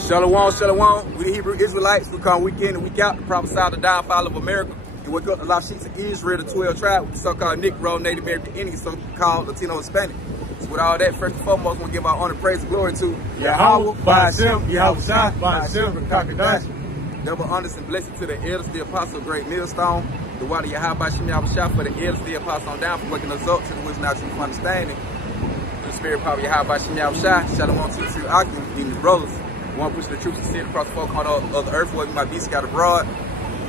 Shalom, shalom. We the Hebrew Israelites. We come week in and week out to prophesy the downfall of America. And wake up the lost sheets of Israel, the 12 tribes, with the so-called Negro, Native American Indians, so-called Latino, Hispanic. So with all that, first and foremost, we want to give our honor, praise, and glory to Yahweh, Ba'ashem, Yahweh Shai, Ba'ashem, and Kakadash. Double honors and blessings to the elders, the apostle, great millstone, the water Yahweh, Ba'ashem, Yahweh Shai, for the elders, the apostle on down, for waking us up to the wisdom, knowledge, and understanding. The spirit power Yahweh, Ba'ashem, Yahweh Shai, shalom to the Akim, and his brothers. We want to push the truth and sin across the folk on the earth where we might be scattered abroad,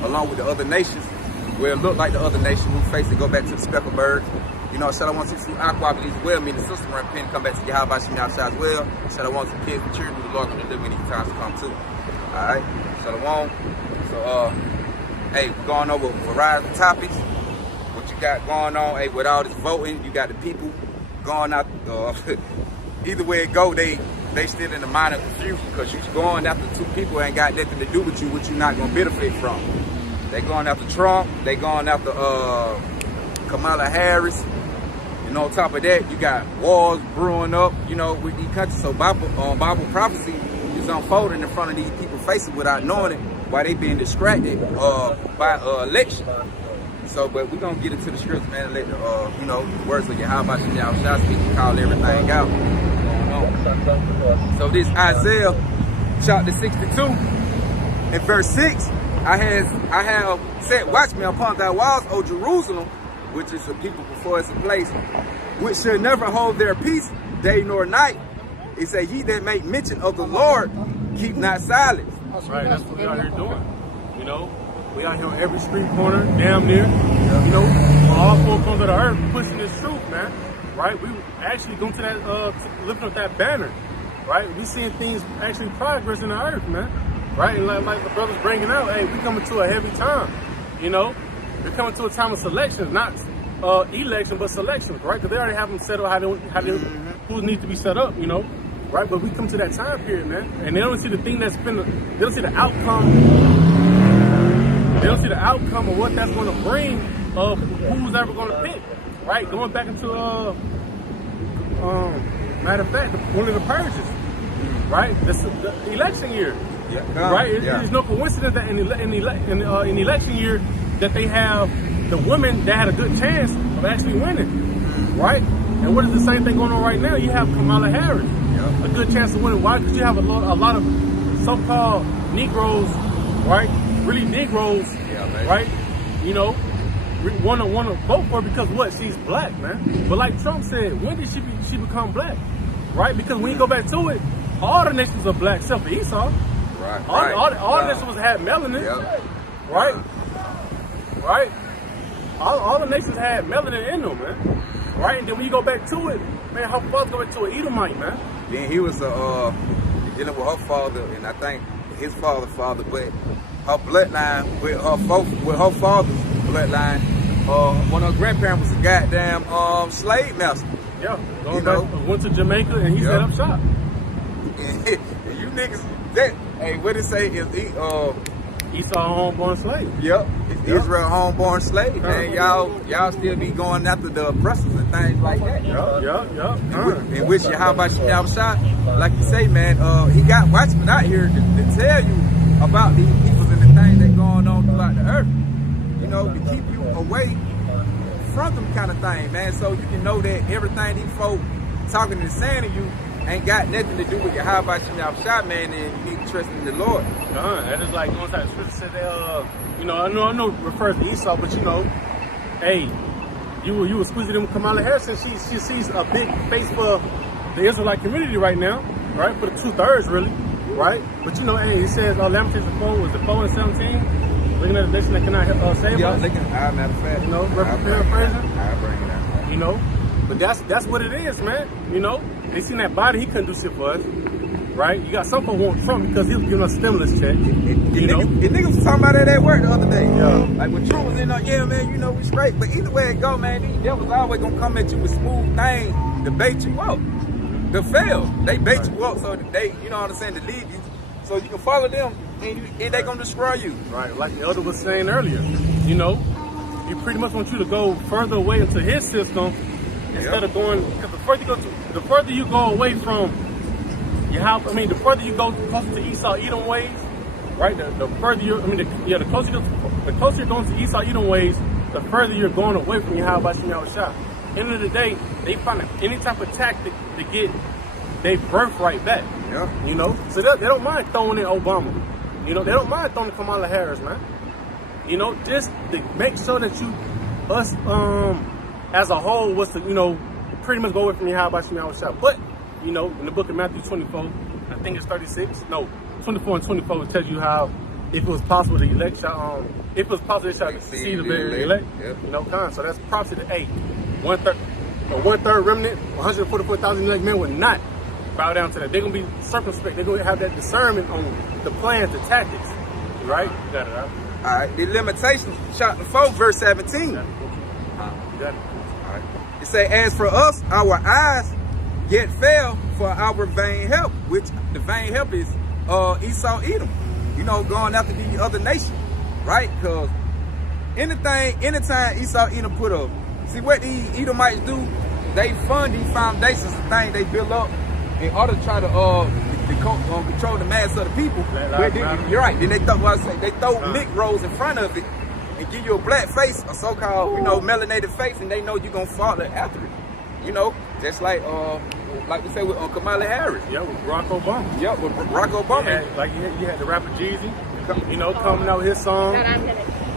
along with the other nations, where it look like the other nation who face it, go back to the speckled bird. You know, shalom to the Aqua, I believe as well, meaning the sister run pen, come back to Yahweh, Ba'ashem, Yahweh Shai as well. Shalom to the kids, the children, the Lord, and the living in these times to come too. Alright, shalom. So, hey, we're going over a variety of topics. What you got going on, hey, with all this voting, you got the people going out, either way it go, they still in the mind of confusion because you're going after two people who ain't got nothing to do with you, what you're not going to benefit from. They going after Trump, they going after Kamala Harris. And on top of that, you got wars brewing up, you know, with these countries. So Bible prophecy is unfolding in front of these people facing without knowing it while they being distracted by election. So, but we're going to get into the scripts, man, and let the, you know, the words of Yahweh, Ba'ashem, Yahweh Shai speak and call everything out. So this Isaiah chapter 62 and verse 6, I have said, watch me upon thy walls, O Jerusalem, which is a people before it's a place, which shall never hold their peace, day nor night. It say, ye that make mention of the Lord, keep not silence. That's right, that's what we out here doing. You know, we out here on every street corner, damn near, you know, on all four corners of the earth, pushing this truth, man. Right, we actually going to that, lifting up that banner, right? We seeing things actually progress in the earth, man. Right, and like the brothers bringing out, hey, we coming to a heavy time, you know? We're coming to a time of selections, not election, but selections, right? Because they already have them set up who need to be set up, you know? Right, but we come to that time period, man, and they don't see the thing that's been, they don't see the outcome. They don't see the outcome of what that's going to bring of who's ever going to pick. Right, going back into matter of fact, one of the purges, right? This is the election year, right? It's no coincidence that in election year that they have the women that had a good chance of actually winning, right? And what is the same thing going on right now? You have Kamala Harris, a good chance of winning. Why? Because you have a lot of so-called Negroes, right? Really Negroes, right? You know. Want to vote for her because what? She's black, man. But like Trump said, when did she become black? Right? Because when you go back to it, all the nations are black except for Esau. Right. All the nations had melanin. Right? Right? All the nations had melanin in them, man. Right? And then when you go back to it, man, her father go back to an Edomite, man. Then he was dealing with her father, and I think his father, but her bloodline with her father's bloodline, one of her grandparents was a goddamn slave master. Yeah, went to Jamaica and he set up shop. And you niggas, hey, what it say is Esau homeborn slave. Yep, Israel homeborn slave. Man, y'all still be going after the oppressors and things like that. In which Yahweh, Ba'ashem, Yahweh Shai, like you say, man, he got watchmen out here to tell you about these people and the things that going on throughout the earth. You know, to keep you away from them kind of thing, man. So you can know that everything these folk talking and saying to you ain't got nothing to do with your how about you now shot, man, and you need to trust in the Lord. That is like one time the scripture said that, you know, I know it refers to Esau, but you know, hey, you were squeezing them Kamala Harris, and she sees a big face for the Israelite community right now, right? For the 2/3 really, right? But you know, hey, it says Lamentations 4 was the 4 and 17. Looking at the nation that cannot save us. Matter of fact, you know, paraphrasing. I'll bring it out. You know, but that's what it is, man. You know, they seen that body, he couldn't do shit for us, right? You got some people want Trump because he was giving us a stimulus check. You know, and niggas was talking about that at work the other day. Yeah. Like when Trump was in there, yeah, man, you know we straight. But either way it go, man, these devils always gonna come at you with smooth things to bait you up. To fail, they bait you up so that they, you know what I'm saying, to lead you, so you can follow them. And they gonna destroy you. Right, like the elder was saying earlier, you know, he pretty much wants you to go further away into his system instead of going, because the further you go away from the further you go closer to Esau Edom ways, right? The further you're, the closer you're going to Esau Edom ways, the further you're going away from Yahweh Shem Yahushua. End of the day, they find any type of tactic to get their birthright back. Yeah. You know, so they don't mind throwing in Obama. You know, they don't mind throwing in Kamala Harris, man. You know, just to make sure that us as a whole was to, pretty much go away from Yahweh Shem Yahushua. But, in the book of Matthew 24, I think it's 36. No, 24 and 24 tells you how if it was possible to elect y'all, if it was possible to see the very elect. Yep. So that's prophecy to 8. One-third remnant, 144,000 elect men would not bow down to that. They're going to be circumspect. They're going to have that discernment on the plans, the tactics. Right? You got it, right? All right. The limitations, chapter 4, verse 17. You got it. All right. It say, as for us, our eyes yet fell for our vain help, which the vain help is Esau Edom. Going after the other nation, right? Because anytime Esau Edom put up, see what the Edomites do, they fund these foundations, the things they build up in order to try to control the mass of the people. You're right. Then they throw Negroes in front of it and give you a black face, a so-called, melanated face, and they know you're gonna fall after it. Just like we say with Kamala Harris. Yeah, with Barack Obama. Yeah, with Barack Obama. You had the rapper Jeezy, coming out with his song.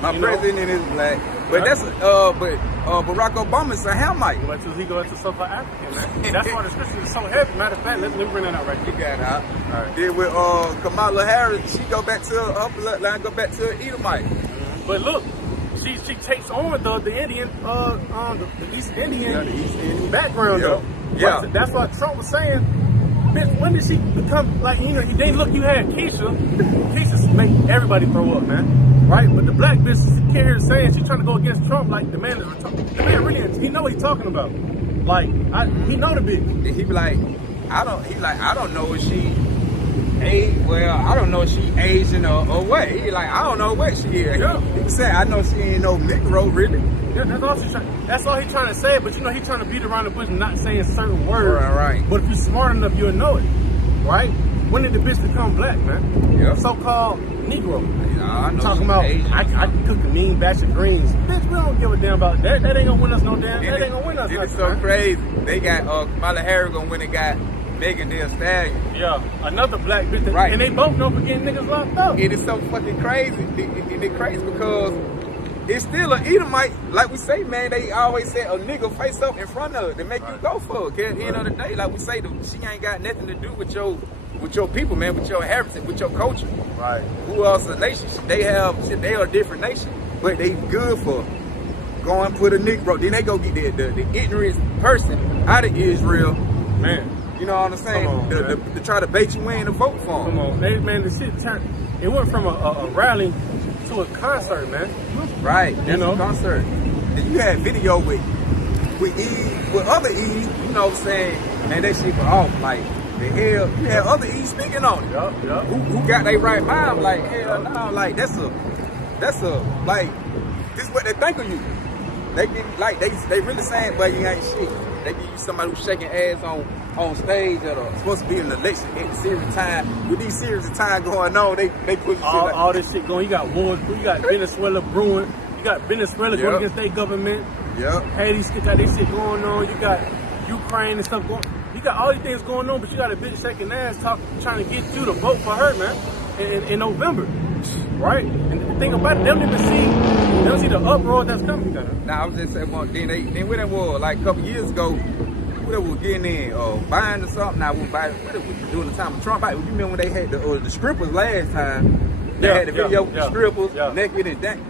My president is black. But that's but Barack Obama's a Hamite. He goes to so-called African, man. That's why the scripture is so heavy. Matter of fact, let me bring that out right here. You got it out. All right. Then with Kamala Harris, she go back to her bloodline, go back to Edomite. But look, she takes on the Indian, the East Indian background though. Yeah. But that's what Trump was saying. Bitch, when did she become you had Keisha make everybody throw up, man. Right? But the black bitch came here saying she's trying to go against Trump like the man really, he know what he's talking about. Like, he know the bitch. He be like, I don't know if she I don't know if she Asian or what. He like, I don't know what she is. Yeah. He said, I know she ain't no Negro, really. Yeah, that's all he's trying to say, but he's trying to beat around the bush and not saying certain words. Right. But if you're smart enough, you'll know it. Right? When did the bitch become black, man? Yeah. So-called Negro. I know talking about, I can cook a mean batch of greens. Bitch, we don't give a damn about that. That ain't gonna win us no damn. That ain't gonna win us. It's so crazy. They got Kamala Harris gonna win and got Megan Thee Stallion. Yeah, another black bitch. Right. And they both know for getting niggas locked up. It is so fucking crazy. It's crazy because it's still an Edomite. Like we say, man, they always say a nigga face up in front of it to make you go for it. At the end of the day, like we say, she ain't got nothing to do with your people, man, with your heritage, with your culture. Right. Who else a nation? They are a different nation, but they good for going put a Negro. Then they go get the ignorant person out of Israel. Man. You know what I'm saying? On, to try to bait you in to vote for them. Come on, the shit turned. It went from a rally to a concert, man. Right, that's a concert. And you had video with other E's, what I'm saying, and that shit was off. Like, the hell, you had other E's speaking on it. Yup. Who got their right mind? Like, hell no, like, that's like, this is what they think of you. They get, like, they really saying, but you ain't shit. They give you somebody who's shaking ass on stage that are supposed to be in the election at the serious time. With these serious time going on, they put all this shit going. You got wars, you got Venezuela brewing, you got Venezuela going against their government. Yep. Haiti got their shit going on. You got Ukraine and stuff going. You got all these things going on, but you got a bitch shaking ass trying to get you to vote for her, man, in November, right? And the thing about it, they don't see the uproar that's coming. Nah, I was just saying, then when it was like a couple years ago, whatever was getting in, buying or something. Now, whatever was doing the time of Trump. You remember when they had the strippers last time? They had the video with the strippers, naked and dank.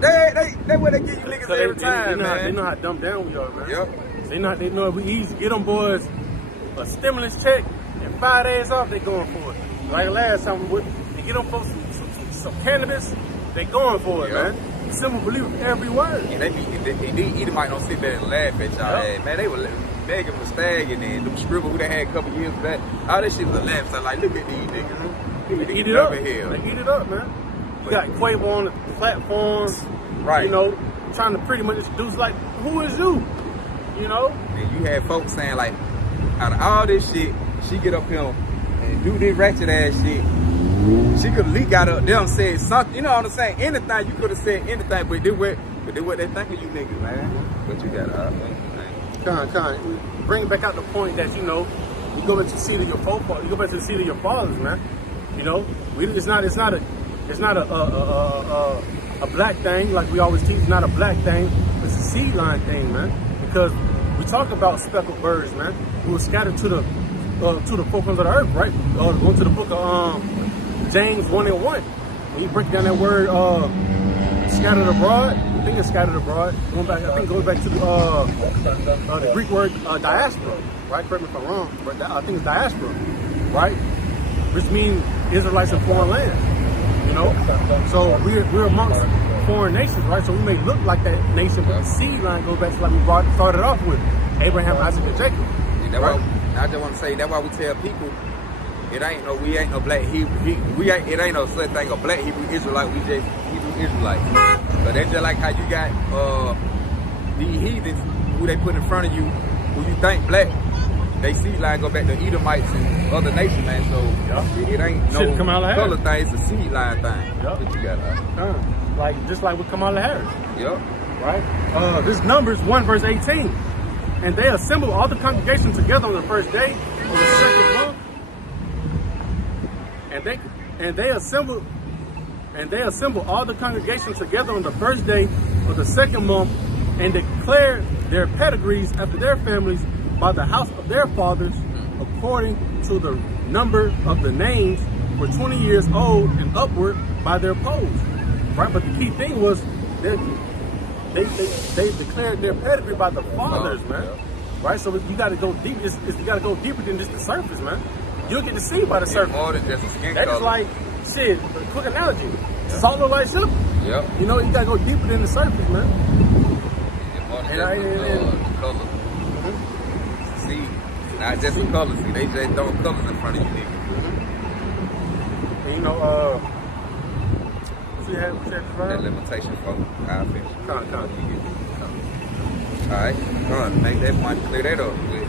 They where they get you niggas every time, man. They know how dumb down we are, man. Yep. They know if we easy get them boys a stimulus check and 5 days off, they going for it. Like last time, they get them folks some cannabis, they going for it, man. Simple believe every word. And they Edomite don't sit there and laugh at y'all. Hey, man, they were Megan Thee Stallion and them scribble who they had a couple years back. All that shit was a laugh. So like, look at these niggas. They eat it up. They eat it up, man. You got Quavo on the platform, right? Trying to pretty much introduce like, who is you? You know? And you had folks saying like, out of all this shit, she get up here and do this ratchet ass shit. She could have got up there and said something. You know what I'm saying? Anything, you could have said anything, but they what they think of you niggas, man. But you got Bring back out the point that, you know, you go back to the seat of your forefathers. You go back to the seat of your fathers, man. You know, it's not a black thing like we always teach. It's not a black thing. It's a seed line thing, man. Because we talk about speckled birds, man, who were scattered to the four corners of the earth, right? Going to the book of James 1:1. When you break down that word scattered abroad, I think it's scattered abroad. I think it goes back to the Greek word diaspora, right? Correct me if I'm wrong, but I think it's diaspora, right? Which means Israelites in foreign lands, you know? So we're amongst foreign nations, right? So we may look like that nation, but the seed line goes back to like we started off with Abraham, Isaac, and Jacob. Right? I just want to say, that's why we tell people, we ain't no black Hebrew, it ain't no such thing, a black Hebrew Israelite, we just Hebrew Israelites. But that's just like how you got these heathens who they put in front of you, who you think black, they seed line go back to Edomites and other nations, man. So it ain't no color thing, it's a seed line thing. But you got like just like with Kamala Harris. Yep. Right? This Numbers 1 verse 18. And they assembled all the congregation together on the first day of the second month. And they assembled all the congregation together on the first day of the second month and declared their pedigrees after their families by the house of their fathers according to the number of the names were 20 years old and upward by their polls. Right? But the key thing was they declared their pedigree by the fathers, man. Right? So you got to go deep. You got to go deeper than just the surface, man. You'll get to see by the surface. More than just a skin that color. is like, shit, quick analogy. Salt no light sugar. Yep. You know, you got to go deeper than the surface, man. More than just color. See, not just the colors. See, they just throwing colors in front of you, niggas. And you know, that limitation for our fish. Come on. Alright, come on, make that point, clear that up. You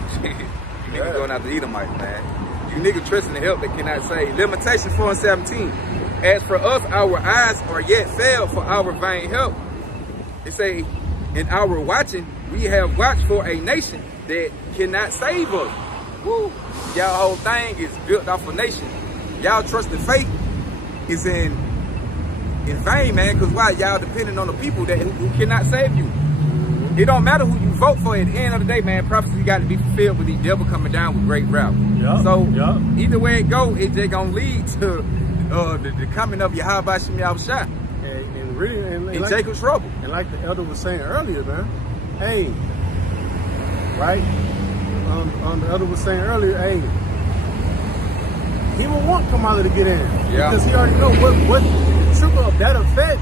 niggas going out to Edomites, man. You niggas trusting the help that cannot save. Limitation 4 and 17. As for us, our eyes are yet failed for our vain help. It say, in our watching, we have watched for a nation that cannot save us. Woo. Y'all whole thing is built off a nation. Y'all trust and faith is in vain, man, because why? Y'all depending on the people who cannot save you. It don't matter who you vote for. At the end of the day, man, prophecy got to be fulfilled with these devil coming down with great wrath. So either way it go, it's just gonna lead to the coming of Yahweh Shem Yahushua. And really, and in like, Jacob's trouble. And like the elder was saying earlier, man, hey, right? The elder was saying earlier, hey, he will want Kamala to get in. Yeah. Because he already know what trickle of that effect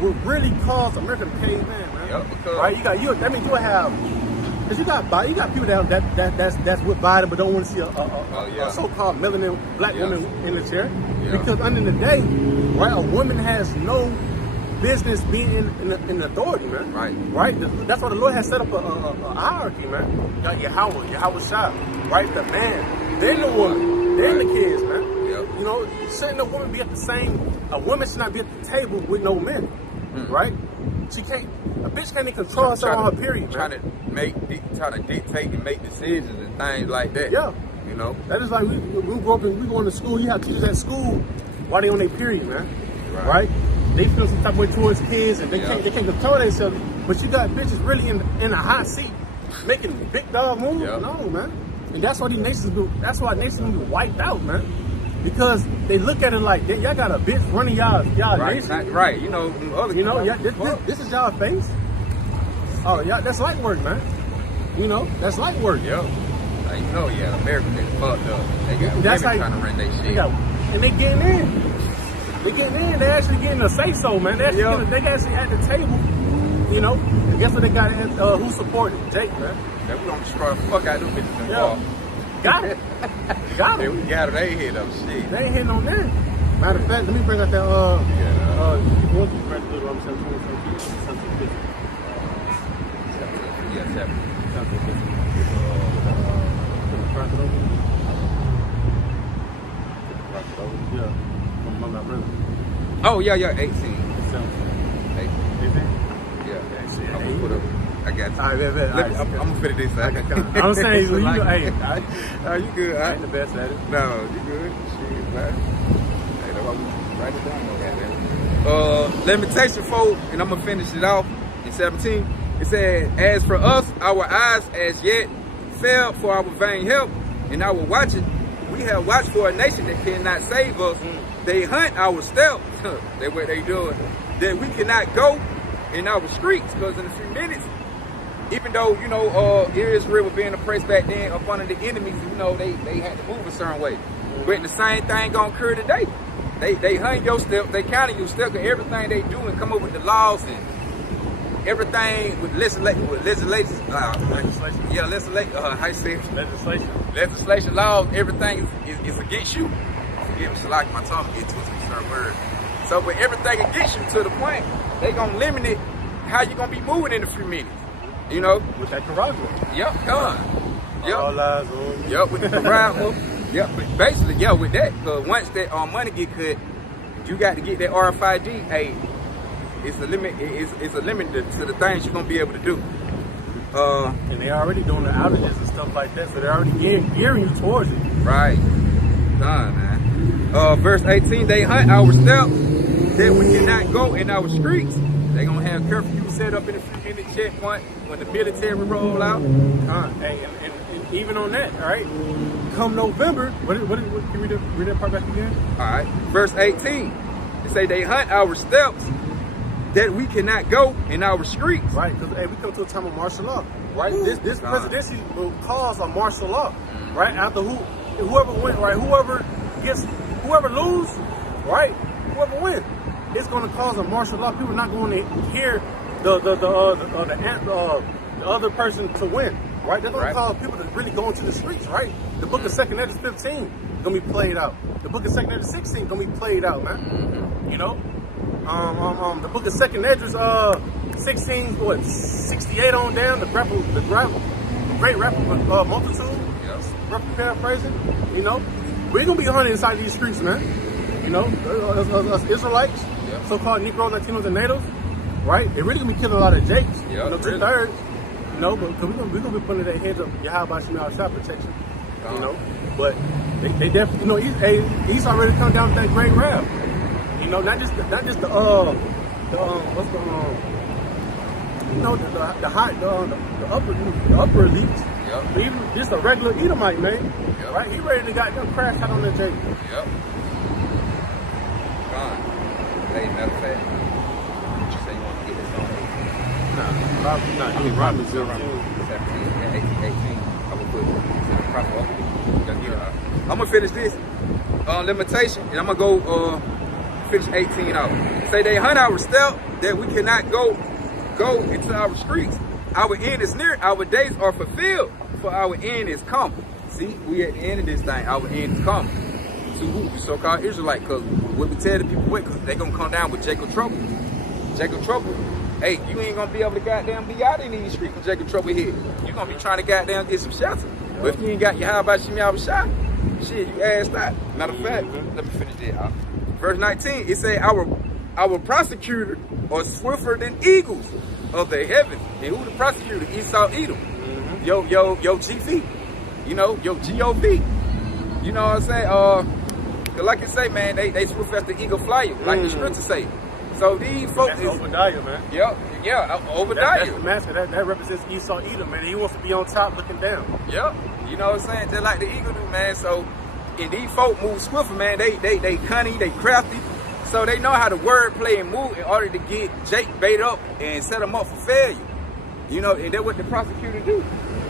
would really cause America to cave in, man. Yep, because right? That means you have, because you got people that's with Biden but don't want to see a so-called melanin black woman in the chair. Yeah. Because under the day, right, a woman has no business being in authority, man. Right. That's why the Lord has set up a hierarchy, man. You got Yahweh Shah, right? The man, then the woman, then the kids, man. Yep. You know, shouldn't a woman be at the same? A woman should not be at the table with no men, right? She can't. A bitch can't even control herself on her period, man. Trying to dictate and make decisions and things like that. Yeah. You know? That is like we grew up and we going to school. You have teachers at school while they on their period, man. Right? They feel some type of way towards kids and they can't control themselves. But you got bitches really in a hot seat making big dog moves. Yeah. No, man. And that's why nations be wiped out, man. Because they look at it like y'all got a bitch running y'all nation. Right. You know, this is y'all face. Oh, yeah, that's light work, man. You know, that's light work. Yeah. You know, Americans is fucked up. They got women trying to run their shit. And they getting in. They actually getting a say-so, man. They actually at the table, you know. And guess what they got? Who supported? Jake, man. That we gonna destroy the fuck out of them bitches involved. Got it. Got it. We got it. They ain't hit up shit. They ain't hitting on that. Matter of fact, let me bring out that down to the kitchen. Cross it over. Yeah. From my brother. Oh, yeah, 18. 17. 18. 18? Yeah. I'm gonna put up. I got you. All right, I'm gonna fit it this side. I'm saying, you know, hey, you good? I ain't the best at it. No, you good. Shit, man. Hey, that's why we write it down. Limitation 4, and I'm gonna finish it off in 17. It said, as for us, our eyes as yet failed for our vain help, and our watching, we have watched for a nation that cannot save us. They hunt our steps. That's what they doing. That we cannot go in our streets, because in a few minutes, even though, you know, Israel was being oppressed back then up under the enemies, you know, they had to move a certain way. But the same thing gonna occur today. They hunt your steps, they counter your steps, and everything they do and come up with the laws and everything with legislation. Yeah, legislation, laws, everything is against you. Forgive me, Shalak, my tongue get twisted with certain words. So, but everything against you to the point, they gonna limit it how you gonna be moving in a few minutes. You know? With that Carragher. Yep, done. Yep. All eyes on you. Yep, with the Carragher. Yep, but basically, yeah, with that, because once that money get cut, you got to get that RFID. Hey, it's a limit. It's a limit to the things you're gonna be able to do. And they already doing the outages and stuff like that, so they're already gearing you towards it. Right. Done, man. Verse 18, they hunt our steps that we cannot go in our streets. They gonna have curfew set up in a few minute checkpoint when the military roll out. Hey, and even on that, all right. Come November, what can we read that part back again? All right. Verse 18, it say they hunt our steps that we cannot go in our streets. Right, because hey, we come to a time of martial law. Right, this presidency will cause a martial law. Right, after whoever wins, right, whoever lose, right, whoever wins, it's going to cause a martial law. People are not going to hear the other person to win. Right, they're going to cause people to really go into the streets. Right, the book of 2 Hedges 15 gonna be played out. The book of 2 Hedges 16 gonna be played out, man. You know, the book of 2 Hedges 16, 68 on down. The great rapper multitude. Yes. Roughly paraphrasing. You know, we're gonna be hunting inside these streets, man. You know, us Israelites, so-called Negroes, Latinos, and Natives, right? They're really gonna be killing a lot of Jakes. Yep, you know, 2/3. You know, but we're gonna be putting their heads up. Yahweh Shemel shot protection. You know, but they definitely, you know, he's already come down with that great rap. You know, not just the what's the you know, the upper elites. Yep. But even just a regular Edomite, man. Yep. Right? He ready to got them crash out on the Jake. Yep. Gone. Hey, matter of fact, what you say you want to get this on? Probably not. I mean, Robin 17. 17, yeah, 18. I would put proper up. I'm gonna finish this limitation, and I'm gonna go finish 18 out. Say they hunt our step that we cannot go into our streets. Our end is near. Our days are fulfilled, for our end is come. See, we at the end of this thing. Our end is come. To who? The so-called Israelite. Because what we tell the people, because they gonna come down with Jacob trouble. Jacob trouble. Hey, you ain't gonna be able to goddamn be out in these streets with Jacob trouble here. You gonna be trying to goddamn get some shelter. But if you ain't got your how about Shimei shot, shit, you asked that. Matter of fact, let me finish that out. Verse 19, it say our prosecutor are swifter than eagles of the heavens. And who the prosecutor? Esau Edom. Yo GV. You know, yo GOV. You know what I'm saying? Like you say, man, they swift as the eagle flyer, like the scripture say. So these folks is Obadiah, man. Yeah, Obadiah. That's the master. That represents Esau Edom, man. He wants to be on top looking down. Yep. You know what I'm saying? Just like the eagle do, man. So, and these folk move swifter, man. They cunning, they crafty. So they know how to wordplay and move in order to get Jake bait up and set him up for failure. You know, and that's what the prosecutor do.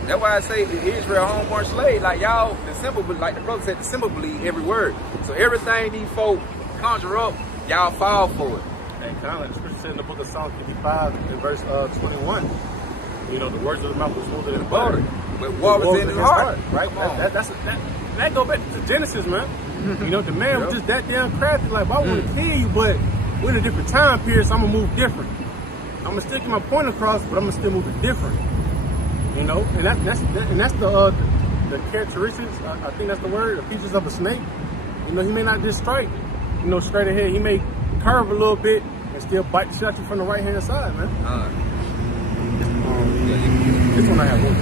That's why I say the Israel homeborn slave, like y'all, the symbol, like the brother said, the symbol believe every word. So everything these folk conjure up, y'all fall for it. And kind of like the scripture said in the book of Psalm 55, in verse 21, you know, the words of the mouth was smoother than butter. But what was in his heart? Right? That go back to Genesis, man. You know, the man was just that damn crafty. Like, well, I want to kill you, but we're in a different time period, so I'm going to move different. I'm going to still get my point across, but I'm going to still move it different. You know, and that's the characteristics. I think that's the word. The features of a snake. You know, he may not just strike, you know, straight ahead. He may curve a little bit and still bite the shit out you from the right hand side, man. This one I have one.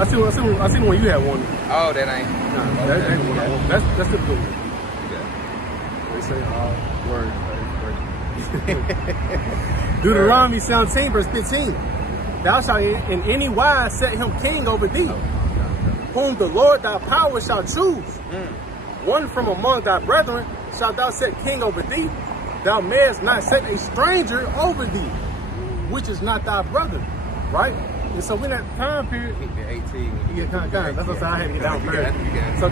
I see the one you had one. Oh, that ain't. Nah, that ain't the one I want. That's the good one. They say word. Deuteronomy 17 verse 15. Thou shalt in any wise set him king over thee, whom the Lord thy power shall choose. One from among thy brethren shalt thou set king over thee. Thou mayest not set a stranger over thee, which is not thy brother. Right? And so in that time period, the 18. Yeah, kind. That's what I had to get down first. So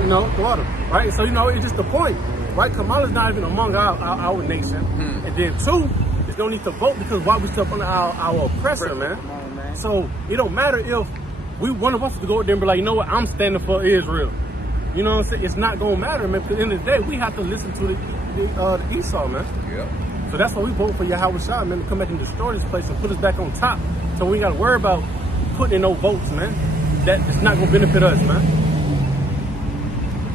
you know, the water, right? So you know, it's just the point, right? Kamala's not even among our nation, and then two, there's no need to vote because why we still under our oppressor, man. Come on, man. So it don't matter if one of us to go out there and be like, you know what, I'm standing for Israel. You know what I'm saying? It's not gonna matter, man. Because at the end of the day, we have to listen to the Esau, man. Yeah. So that's why we vote for Yahweh Shah, man, to come back and destroy this place and put us back on top. So we ain't got to worry about putting in no votes, man. That is not going to benefit us, man.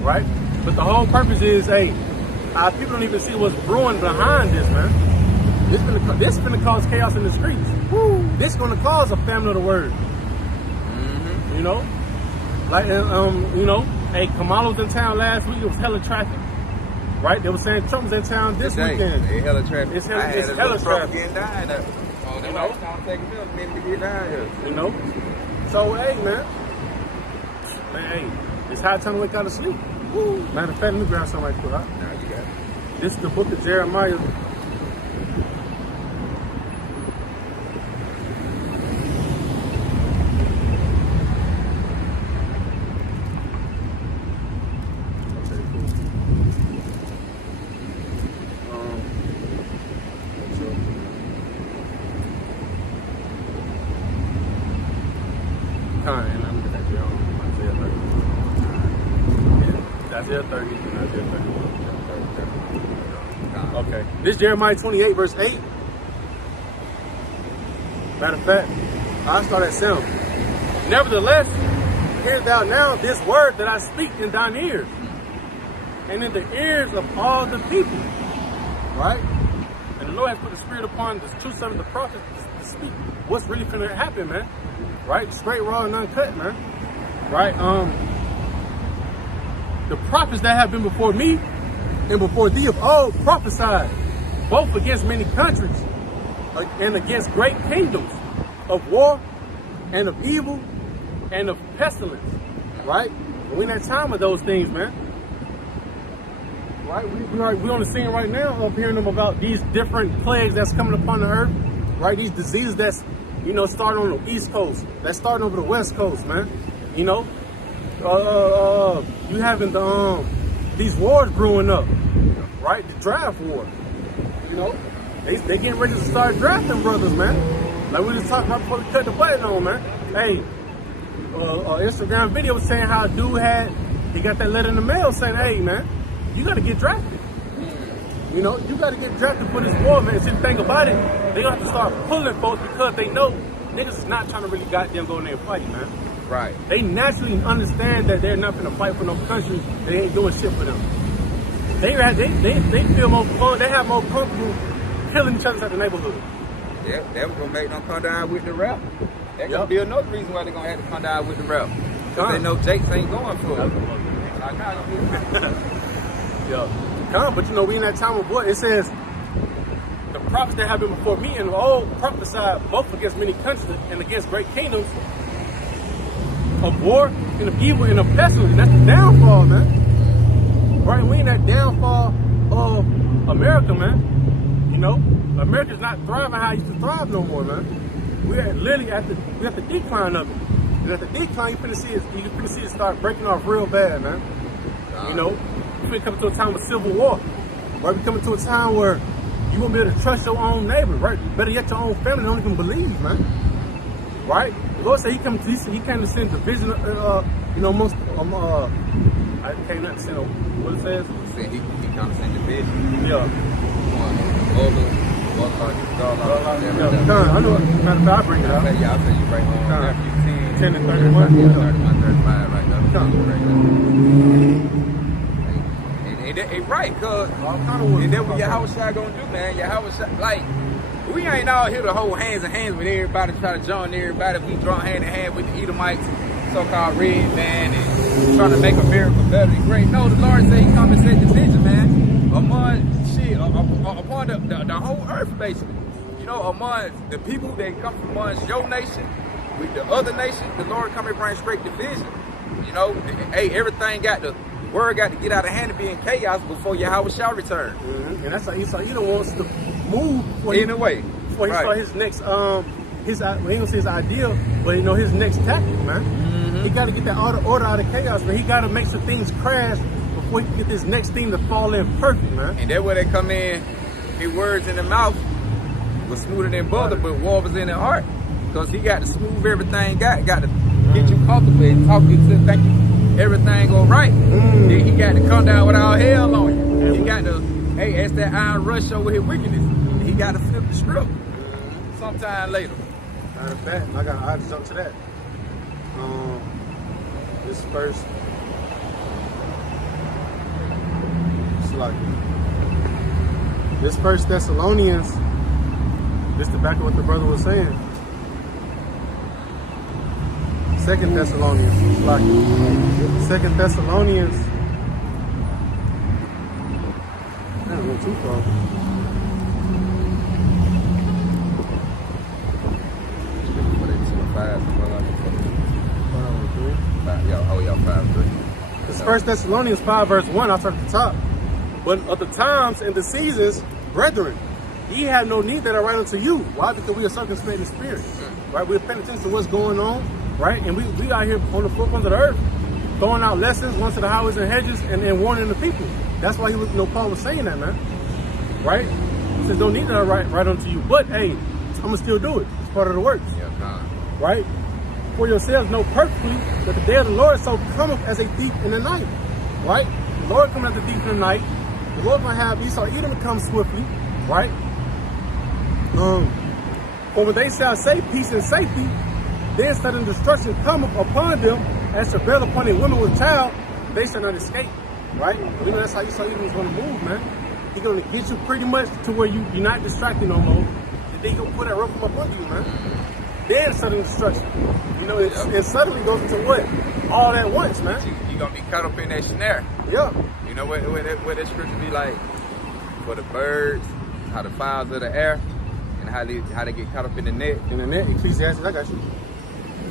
Right? But the whole purpose is, hey, our people don't even see what's brewing behind this, man. This is going to cause chaos in the streets. Woo. This is going to cause a famine of the word. You know? Like, you know, hey, Kamala was in town last week. It was hella traffic. Right? They were saying Trump was in town this weekend. It's hella traffic. It's hella traffic. Getting down there. Oh, they was taking them to get down here. You know? So, hey, man, hey, it's high time to wake out of sleep. Woo. Matter of fact, let me grab something right quick. Nah, you got it. This is the book of Jeremiah. Isaiah 30 and Isaiah 31. Okay. This Jeremiah 28 verse 8. Matter of fact, I'll start at 7. Nevertheless, hear thou now this word that I speak in thine ears, and in the ears of all the people. Right? And the Lord has put the spirit upon the true servant, the prophet, to speak what's really going to happen, man. Right? Straight, raw, and uncut, man. Right? The prophets that have been before me and before thee of old prophesied, both against many countries and against great kingdoms, of war and of evil and of pestilence. Right? We're in that time of those things, man. Right? We on the scene right now of hearing them about these different plagues that's coming upon the earth. Right? These diseases that's, you know, starting on the East Coast, that's starting over the West Coast, man. You know? You having these wars brewing up, right? The draft war, you know, they getting ready to start drafting brothers, man. Like we just talked right before we cut the button on, man. Hey, Instagram video was saying how a dude he got that letter in the mail saying, hey, man, you got to get drafted. You know, you got to get drafted for this war, man. See, the thing about it, they gonna have to start pulling folks because they know niggas is not trying to really goddamn go in there and fight, man. Right. They naturally understand that they're not going to fight for no country. They ain't doing shit for them. They feel more fun. They have more comfortable killing each other at the neighborhood. Yeah, that was going to make them come down with the rap. That's going to be another reason why they're going to have to come down with the rap. Because they know Jakes ain't going for it. Yeah. But you know, we in that time of what? It says, the prophets that have been before me and all prophesied both against many countries and against great kingdoms, of war and of evil and of pestilence. That's the downfall, man. Right? We in that downfall of America, man. You know, America's not thriving how it used to thrive no more, man. We're literally at the decline of it. And at the decline, you finna see it start breaking off real bad, man. You know, we're coming to a time of civil war. Right? We're coming to a time where you won't be able to trust your own neighbor, right? Better yet, your own family don't even believe, man. Right? The Lord said he came to send division, you know, most, I can't understand what it says. He came to send division. Yeah. I know. Matter of fact, I'll bring it up. Yeah, I'll tell you right now. Matthew 10 and 31. Yeah, 31, 35 right now. Hey, right, cuz. And that's what Yahushua gonna do, man. Yahushua, like, we ain't all here to hold hands in hands with everybody, try to join everybody. We draw hand in hand with the Edomites, so-called red man, and trying to make America better and great. No, the Lord said he come and set division, man, among shit, upon the whole earth, basically. You know, among the people that come from amongst your nation, with the other nation, the Lord come and bring straight division. You know, hey, everything the word got to get out of hand and be in chaos before Yahweh shall return. And that's how Esau wants to move in a way. Before he start his next he ain't gonna say his ideal, but his next tactic, man. He got to get that order out of chaos, man. He got to make sure things crash before he can get this next thing to fall in perfect, man. And that's where they come in. His words in the mouth was smoother than butter, but war was in the heart. Because he got to smooth everything, got to get you comfortable and talk you to think everything go right. Then he got to come down with all hell on you. He got to, hey, that's that iron rush over his wickedness. He got to flip the script sometime later. Matter of fact, I got to jump to that. This first, it's like this First Thessalonians. This the back of what the brother was saying. 2 Thessalonians, like 2 Thessalonians. I don't go too far. This 1 Thessalonians 5 verse 1, I'll start at the top. But of the times and the seasons, brethren, ye have no need that I write unto you. Why? Because we are circumspect in spirit. Right? We're paying attention to what's going on. Right? And we out here on the forefront of the earth, throwing out lessons, once to the highways and hedges, and warning the people. That's why Paul was saying that, man. Right? He says, don't need that I write unto you. But hey, I'm gonna still do it. It's part of the works. Right? For yourselves know perfectly that the day of the Lord so cometh as a thief in the night. Right? The Lord coming as a thief in the night. The Lord gonna have Esau Edom come swiftly. Right? For when they shall say peace and safety, then sudden destruction cometh upon them as travail upon a woman with child, they shall not escape. Right? That's how Esau Edom is gonna move, man. He's gonna get you pretty much to where you're not distracted no more. And then he's gonna put that rope up under you, man. Then sudden destruction. It suddenly goes into what? All at once, man. You're going to be caught up in that snare. Yeah. You know what that scripture be like? For the birds, how the fowls of the air, and how they get caught up in the net. In the net, Ecclesiastes, I got you.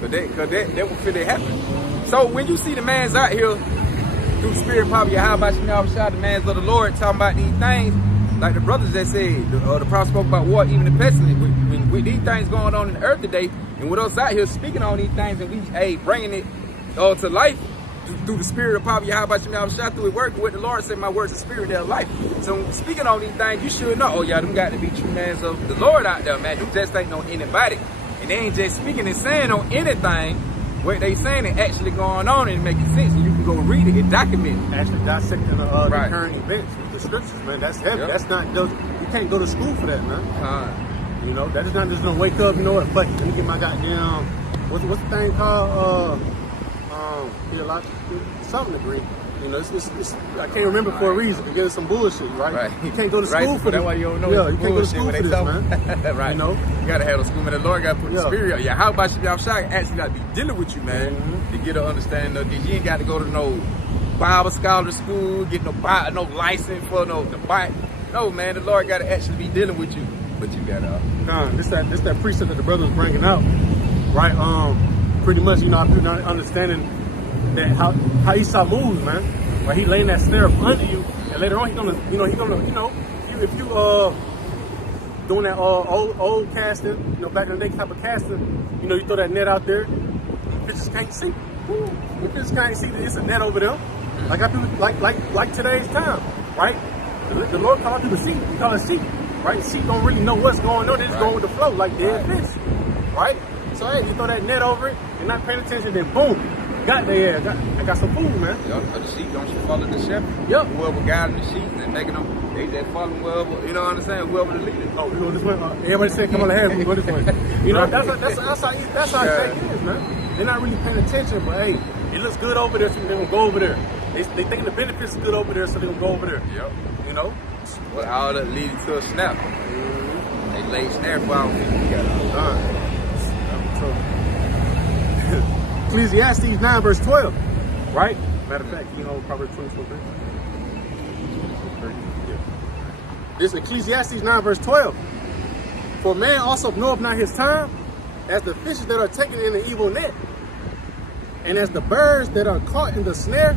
Because that will fit it happen. So when you see the mans out here, through the spirit power, how about you now, the mans of the Lord, talking about these things, like the brothers that said, the prophet spoke about war, even the pestilence. With these things going on in the earth today, and with us out here speaking on these things, and we bringing it to life through the spirit of power, how about you now, through it working with the Lord said, my words are spirit, they're life. So speaking on these things, you should know, oh yeah, them got to be true mans of the Lord out there, man. Them just ain't on anybody. And they ain't just speaking and saying on anything. What they saying is actually going on and making sense, and you can go read it and document it. Actually dissecting the current events with the scriptures, man. That's heavy. Yep. That's not just, you can't go to school for that, man. That is not just gonna wake up, fuck it, let me get my goddamn what's the thing called? Something degree. It's I can't remember for a reason because it's some bullshit, right? You can't go to school for that. That's why you don't know. Yeah, you can't go to school for this, man. Right. You gotta have a school, man. The Lord gotta put the spirit. Yeah, how about you? Actually gotta be dealing with you, man, to get an understanding of this. You ain't got to go to no Bible scholar school, get no license for the Bible. No, man, the Lord gotta actually be dealing with you. But you gotta. This that precept that the brother was bringing out, right? Pretty much, I feel not understanding that how Esau moves, man. Right? He laying that snare up under you, and later on if you doing that old casting, back in the day type of casting, you throw that net out there, fishes can't see. The fishes can't see that it's a net over them. Like today's time, right? The Lord called people sheep. He called us sheep, right? Sheep don't really know what's going on. They just going with the flow like dead fish, right? So hey, you throw that net over it, you're not paying attention, then boom, got there. I got some food, man. Yep, but the sheep don't follow the shepherd. Yep. Whoever guiding the sheep and making them, they just following whoever, you know what I'm saying, whoever the leader. Oh, you know this way. Everybody said, "Come on, ahead, we go this way." You know, that's how check is, man. They're not really paying attention, but hey, it looks good over there, so they're gonna go over there. They think the benefits is good over there, so they're gonna go over there. Yep. You know. Well, all that leading to a snap. They laid snare for our people. We got all done. Ecclesiastes 9 verse 12, right? Matter of fact, you know, Proverbs 24. Yeah. This Ecclesiastes 9 verse 12. For man also knoweth not his time, as the fishes that are taken in the evil net, and as the birds that are caught in the snare,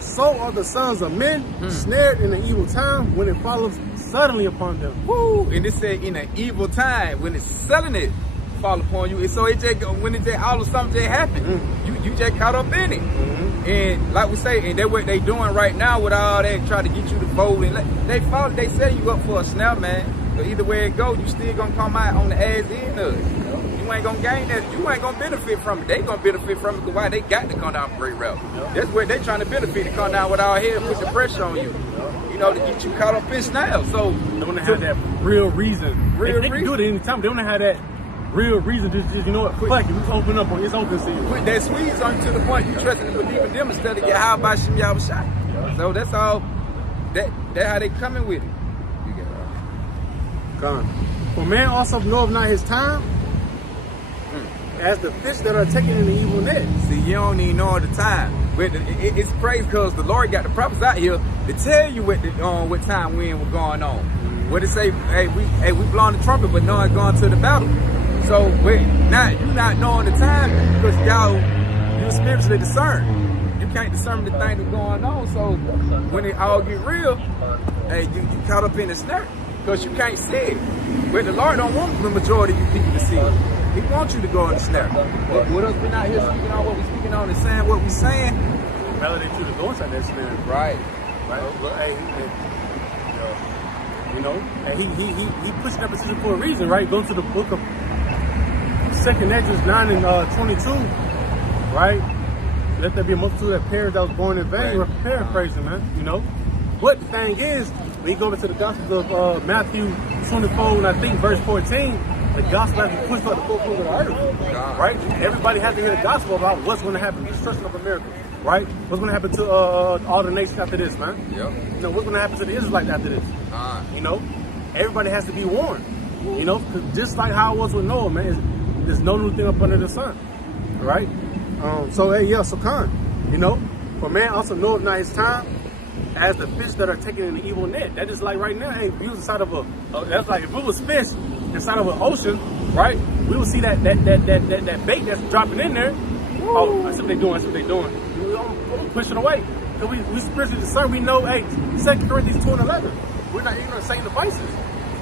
so are the sons of men snared in the evil time when it follows suddenly upon them. Woo! And it said in an evil time when it's selling it fall upon you. And so it just when it just all of something just happened, you just caught up in it. And like we say, and that's what they doing right now with all that, trying to get you to fold. And they set you up for a snap, man. So either way it go, you still gonna come out on the ass end of it. You ain't gonna gain that. You ain't gonna benefit from it. They gonna benefit from it because why they got to come down great route. That's where they trying to benefit to come down with our head and put the pressure on you. You know, to get you caught up in snails. So they want to have that real reason. They can do it anytime. They want to have that real reason. Just you know what? Fuck it. Let's open up on it's open season. Put that squeeze on you to the point you trusting and believing them instead of get high by Shem Yahweh Shai. So that's all. That's how they coming with it. You get it. Gone. For man also knoweth not his time, as the fish that are taken in the evil net. See, you don't even know the time. But it's crazy because the Lord got the prophets out here to tell you what time when was going on. What it say? Hey, we blowing the trumpet, but no one's going to the battle. So you not knowing the time because you're spiritually discerned. You can't discern the thing that's going on. So when it all get real, hey, you caught up in the snare because you can't see it. But the Lord don't want the majority of you people to see it. He wants you to go in the snare. What else we not here speaking on what we speaking on and saying what we saying? Validate you to go inside that snare. Right. But hey, you know, and he pushed that position for a reason, right? Go to the book of 2nd Hedges 9 and 22, right? Let there be a multitude of parents that was born in vain. We're paraphrasing, man. You know, but the thing is, when you go into the Gospel of Matthew 24 and I think verse 14. The gospel has been pushed out the four corners of the earth, right? Everybody has to hear the gospel about what's going to happen, the destruction of America, right? What's going to happen to all the nations after this, man? Yep. You know, what's going to happen to the Israelites after this? You know, everybody has to be warned, you know, cause just like how it was with Noah, man, there's no new thing up under the sun, right? So, hey, yeah, so Khan, you know, for man also knoweth not his time, as the fish that are taken in the evil net. That is like right now, hey, we was inside of that's like if it was fish inside of an ocean, right? We will see that bait that's dropping in there. Oh, that's what they doing. We don't push it away. Because we spiritually discern. We know, hey, 2 Corinthians 2 and 11. We're not ignorant of Satan's devices.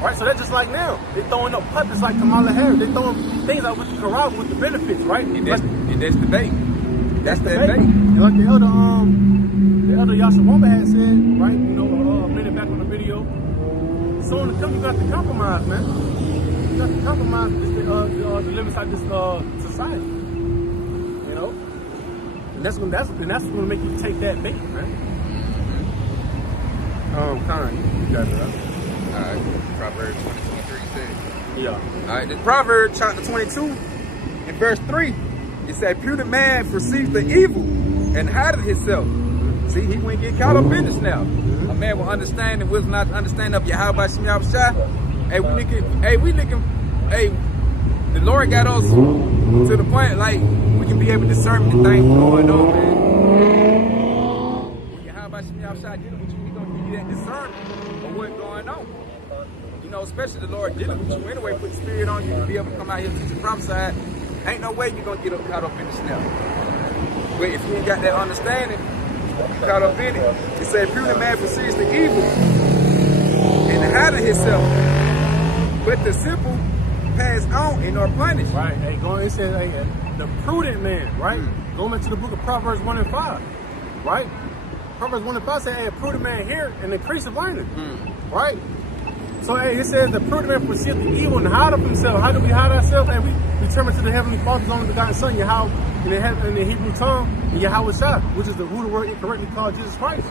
Right? So that's just like now. They're throwing up puppets like Kamala Harris. They're throwing things out with the corral with the benefits, right? And that's the bait. That's the bait. And like the elder Yasharamba had said, right, you know, a minute back on the video, soon to come, you got to compromise, man. You got to compromise the limits of this society. You know? And that's what's gonna make you take that bait, man. Con, you got that. Alright, Proverbs 22:3 says. Yeah. Alright, this Proverbs chapter 22 in verse 3, it said, prudent man foresees the evil and hideth himself. See, he wouldn't get caught up in this now. A man will understand and will not understand of Yahweh Shem Yahweh Shai. Hey, the Lord got us to the point like we can be able to discern the things going on, man. When Yahweh Shem Yahweh Shai dealing with you, he's gonna give you that discernment of what's going on. You know, especially the Lord dealing with you anyway, put the spirit on you to be able to come out here and teach and prophesy. Ain't no way you're gonna get caught up in the snare. But if you ain't got that understanding, caught up in it. It said, prudent man foresees the evil and hideth himself. But the simple pass on and are punished. Right. Hey, it says, hey, the prudent man, right? Going back to the book of Proverbs 1 and 5, right? Proverbs 1 and 5 says, hey, a prudent man here and increase of learning, right? So hey, it says the prudent man foreseeth the evil and hide of himself. How do we hide ourselves? And we return to the heavenly Father's only begotten Son, Yahweh, in the Hebrew tongue, and Yahweh Shah, which is the root word incorrectly called Jesus Christ.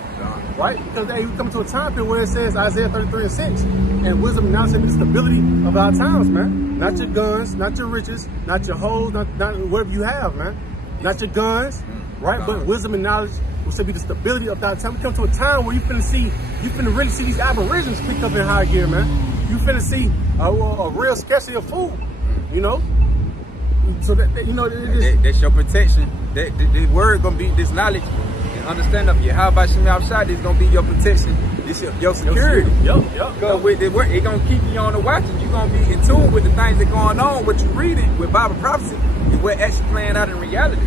Right? Because hey, we come to a time period where it says Isaiah 33:6, and wisdom and knowledge shall be the stability of our times, man. Not your guns, not your riches, not your hoes, not whatever you have, man. Not your guns, right? But wisdom and knowledge will be the stability of that time. We come to a time where you finna really see these aberrations pick up in high gear, man. You finna see a real scarcity of food, you know. So that you know, that's your protection. The word gonna be this knowledge and understanding of you. How about Shem outside? This gonna be your protection. This your security. Because with the word, it gonna keep you on the watch, and you gonna be in tune with the things that going on, what you reading with Bible prophecy, and what actually playing out in reality.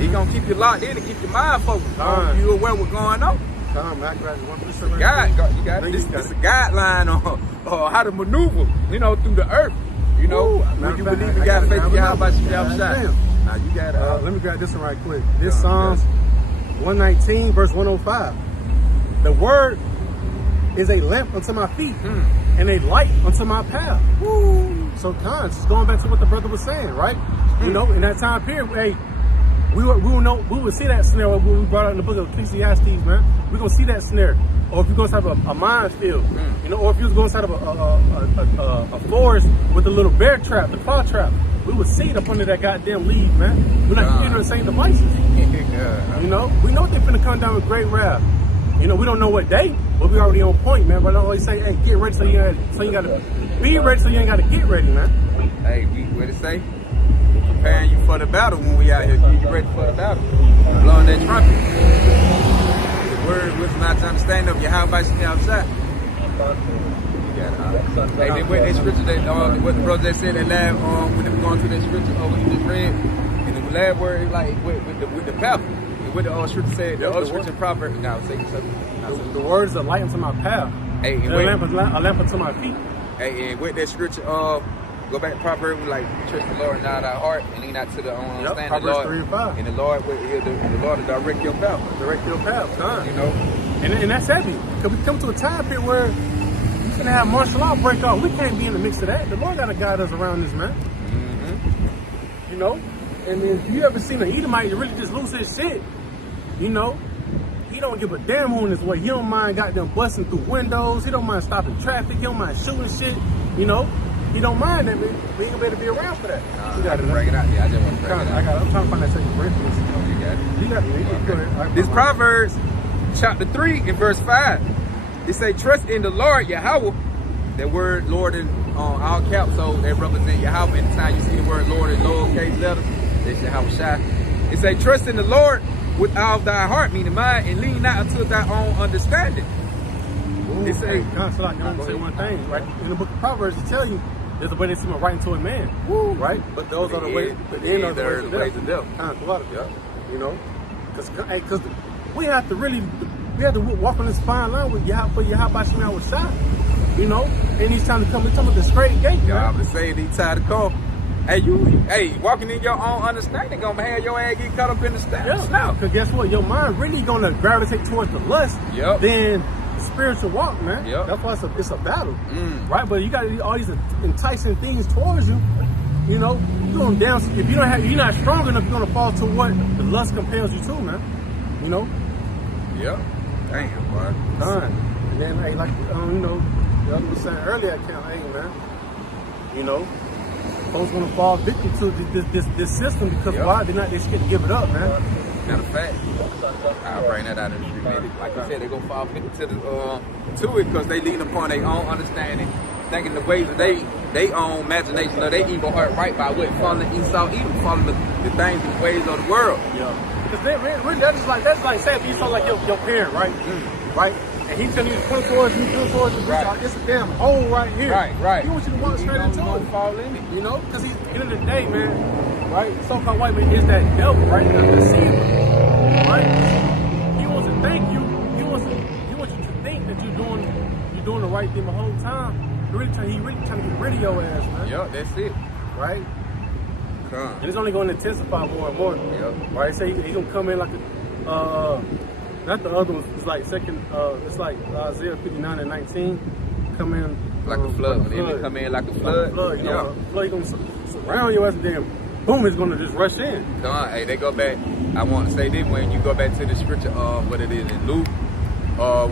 It gonna keep you locked in and keep your mind focused. You aware what's going on. You got this a guideline on how to maneuver, you know, through the earth. You know, when you believe you got faith, how about you outside? Now you got let me grab this one right quick. This Psalms 119 verse 105. The word is a lamp unto my feet and a light unto my path. So just going back to what the brother was saying, right? You know, in that time period, hey, we would see that scenario when we brought out in the book of Ecclesiastes, man. We're gonna see that scenario. Or if you go inside of a minefield, you know, or if you was going inside of a forest with a little bear trap, the claw trap, we would see it up under that goddamn leaf, man. We're not using the same devices. You know, we know they're finna come down with great wrath. You know, we don't know what day, but we already on point, man. But I always say, hey, get ready so you gotta be ready so you ain't gotta get ready, man. Hey, what it say? Preparing you for the battle when we out here. Get you ready for the battle. Blowing that trumpet. The word was not to understand of you. How about you outside? Hey, then with that scripture that what the brother just said that lab when they were going through that scripture what he just read, and the lab word like with the path. What the scripture said, the other scripture proverb. Now say something. The word is a light unto my path. Hey, and a lamp unto my feet. Hey, and with that scripture, go back to Proverbs, like trust the Lord and not our heart, and lean not to the own understanding. Proverbs 3 and 5. And the Lord will direct your path. Direct your path, you know. And that's heavy. Because we come to a time period where you're gonna have martial law break off. We can't be in the mix of that. The Lord gotta guide us around this, man. You know? And if you ever seen an Edomite really just lose his shit, you know, he don't give a damn who in his way. He don't mind goddamn busting through windows. He don't mind stopping traffic. He don't mind shooting shit. You know, he don't mind that, man. We ain't gonna be able to be around for that. You got to bring it out. Yeah, I just want to bring it out. I'm trying to find that second reference. You got it. You got it. Go ahead. This Proverbs chapter 3 and verse 5. It say, trust in the Lord, Yahweh. That word Lord in all caps, so they represent Yahweh. Anytime you see the word Lord in lowercase letters, that's Yahweh Shai. It say, trust in the Lord with all thy heart, meaning mind, and lean not unto thy own understanding. It say, God, so I can say one thing, right? In the book of Proverbs, it tell you there's a way that seem right into a man, right? But those are the ways. But the end are the ways of death. You know, because we have to walk on this fine line with Yahweh Shem with Shai. You know, and he's trying to come with the straight gate. I'm just saying he's tired to come. Hey, walking in your own understanding gonna have your ass get caught up in the steps. Now, because guess what? Your mind really gonna gravitate towards the lust than the spiritual walk, man. That's why it's a battle, right? But you got all these enticing things towards you. You know, you're going down. If you're not strong enough, you're gonna fall to what the lust compels you to, man. You know. Damn, boy. And then, hey, like you know, the other was saying earlier, hey, man. You know. Folks gonna fall victim to this system because why? They're scared to give it up, man. Matter of fact, I'll bring that out in a few minutes. Like I said, they're gonna fall victim to it because they lean upon their own understanding, thinking the ways of they own imagination or they evil heart right by what following Esau, even following the things and ways of the world. Because they really that's like saying Esau like your parent, right? Right? And he's telling you to put towards you, it's a damn hole right here. Right. He wants you to walk straight into it. Fall in it. You know? Because at the end of the day, man, right? So-called white man is that devil, right? The deceiver. Right? He wants to thank you. He wants you to think that you're doing the right thing the whole time. He really trying to get rid of your ass, man. That's it. Right? And it's only going to intensify more and more. Right? So he's gonna come in like a not the other ones. It's like it's like Isaiah 59 and 19. Come in Like a flood. When the enemy come in like a flood. You know, flood, gonna surround your ass and then boom, it's gonna just rush in. Hey, they go back. I want to say this when you go back to the scripture, what it is in Luke.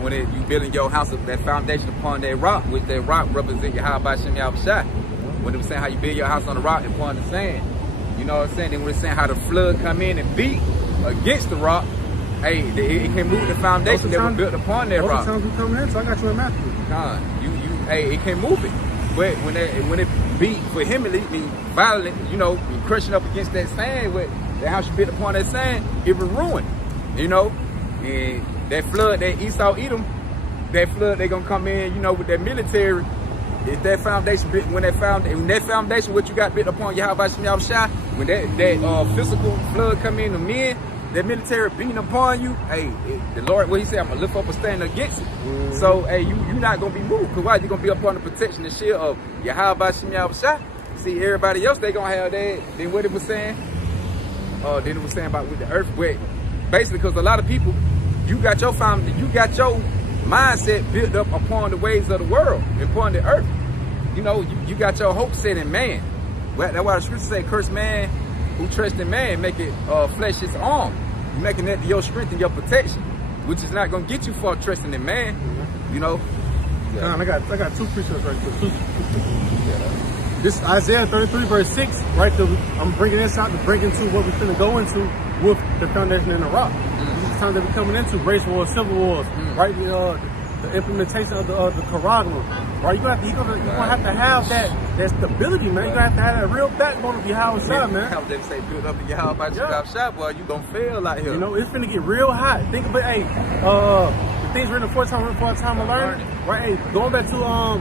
When you building your house, that foundation upon that rock, which that rock represent your how by Shem Yahushua. When it was saying how you build your house on the rock and upon the sand. You know what I'm saying? Then when it's saying how the flood come in and beat against the rock, hey, it can move the foundation that was built upon that rock. Times we come in, so I got you in Matthew. Hey, it can move it. But when it beat vehemently, mean violent, you know, crushing up against that sand, with the house you built upon that sand, it was ruined. You know, and that flood, that Esau Edom, that flood, they gonna come in, you know, with that military. If that foundation, when that foundation, what you got built upon Yahweh Shem Yahushua, when that physical flood come in, the men, that military beating upon you, hey, the Lord, what he said, I'm gonna lift up a stand against it. So, hey, you not gonna be moved, because why? You gonna be up on the protection and shield of Yahweh Shem Yahushua. See, everybody else, they gonna have that. Then what it was saying, then it was saying about with the earthquake. Basically, because a lot of people, you got your family, you got your mindset built up upon the ways of the world, upon the earth. You know, you got your hope set in man. Well, that's why the scripture say, curse man who trusts in man, make it flesh his arm. You're making that your strength and your protection, which is not gonna get you far trusting in man. You know. Yeah. I got two precepts right there. This Isaiah 33 verse 6, right there. I'm bringing this out to bring into what we're finna go into with the foundation in the rock. These times that we're coming into race wars, civil wars, right? The implementation of the curriculum, right? You're gonna have to have that stability, man. You're gonna have to have that real backbone of Yahweh Shah, man. How they say build up in Yahweh Shah, boy, you gonna fail out here. You know, it's finna get real hot. Think about, hey, the things written for a time of learning, right? Hey, going back to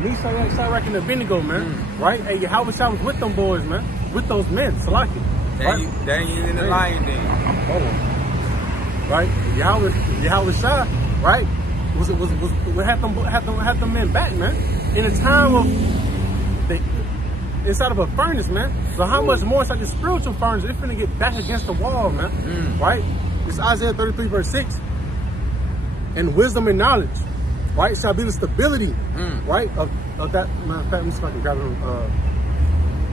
Meshach, Shadrach, and Abednego, man, right? Hey, Yahweh Shah was with them boys, man, with those men, Salaki. Daniel in the lion den. Hold on. Right? Yahweh Shah, right? We had them men back, man. In a time of inside of a furnace, man. So how much more inside the spiritual furnace? It's finna get back against the wall, man. Right? It's Isaiah 33 verse 6. And wisdom and knowledge, right, shall be the stability, right, of that. Matter of fact, let me see if I can grab it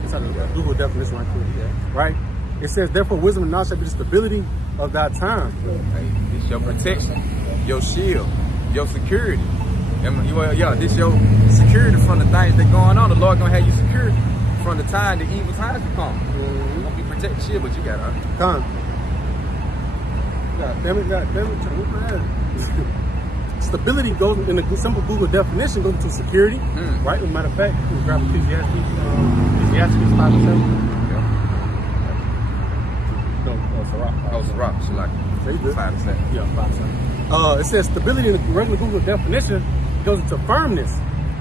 inside the Google definition right here. Right? It says, therefore, wisdom and knowledge shall be the stability of thy time. Hey, it's your protection, your shield, your security. This your security from the things that going on. The Lord gonna have you secure from the time the evil times to come. You're gonna be protected, shit, but you got God damn it. Stability goes in a simple Google definition, goes to security, right? As a matter of fact, we grab Ecclesiastes 5:7. No, Sirach. So you good. 5:7. Yeah, 5:7. It says stability in the regular Google definition goes into firmness,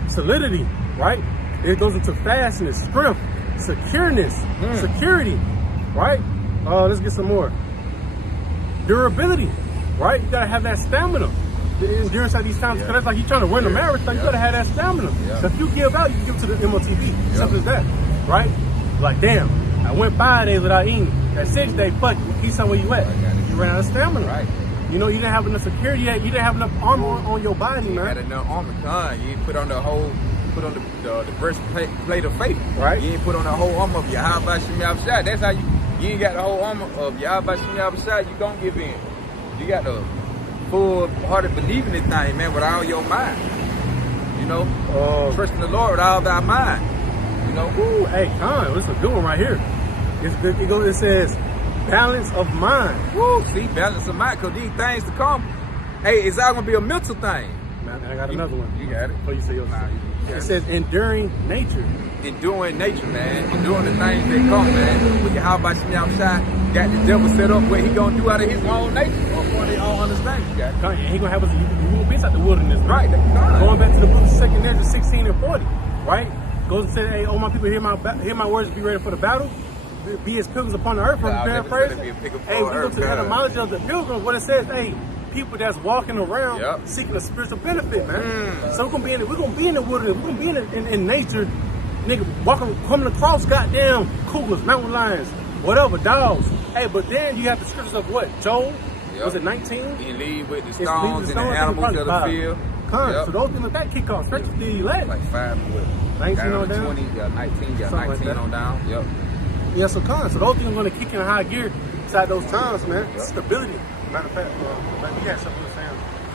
solidity, right? It goes into fastness, strength, secureness, security, right? Let's get some more. Durability, right? You gotta have that stamina. The endurance at these times, because that's like you trying to win a marathon, you gotta have that stamina. So if you give out, you give it to the MOTV. Simple as that, right? Like, damn, I went 5 days without eating. That 6th day, fuck, keep somewhere you at. You ran out of stamina. Right. You know, you didn't have enough security yet. You didn't have enough armor on your body, man. You had enough armor, you ain't put on the breastplate of faith. Right. You ain't put on the whole armor of Yahweh Shem Yahushua. That's how you ain't got the whole armor of Yahweh Shem Yahushua. You don't give in. You got the full-hearted believing this thing, man, with all your mind. You know, trusting the Lord with all thy mind. You know. Ooh, hey, Con, this is a good one right here. It's good. It says balance of mind. Woo, see, balance of mind, because these things to come, hey, it's all gonna be a mental thing. Man, I got another one. You got it. Oh, you say yours. It says enduring nature. Enduring nature, man. Enduring the things that come, man. When Yahweh Shem Yahushua got the devil set up what he gonna do out of his own nature, or for their own understanding. You got it. He gonna have us. You will be inside the wilderness, right? Going back to the book of 2 Ezra 16 and 40, right? Goes and says, "Hey, oh my people, hear my words. Be ready for the battle. Be as pilgrims upon the earth." From paraphrasing. Hey, we go to the etymology of the pilgrims. What it says, hey, people that's walking around seeking a spiritual benefit, man. So we're gonna be in the wilderness. We're gonna be in nature, nigga, coming across goddamn cougars, mountain lions, whatever, dogs. Hey, but then you have the scriptures of what? Joel, was it 19? He lead with the stones and the animals of the field. Yep. So those things like that kick off, especially the elect. Like 5 with 19 on down. 20, yeah, 19, yeah, Something 19 like on down. Yep. Yeah, so those things are going to kick in high gear inside those times, man. Yep. Stability. Matter of fact, you had something to say.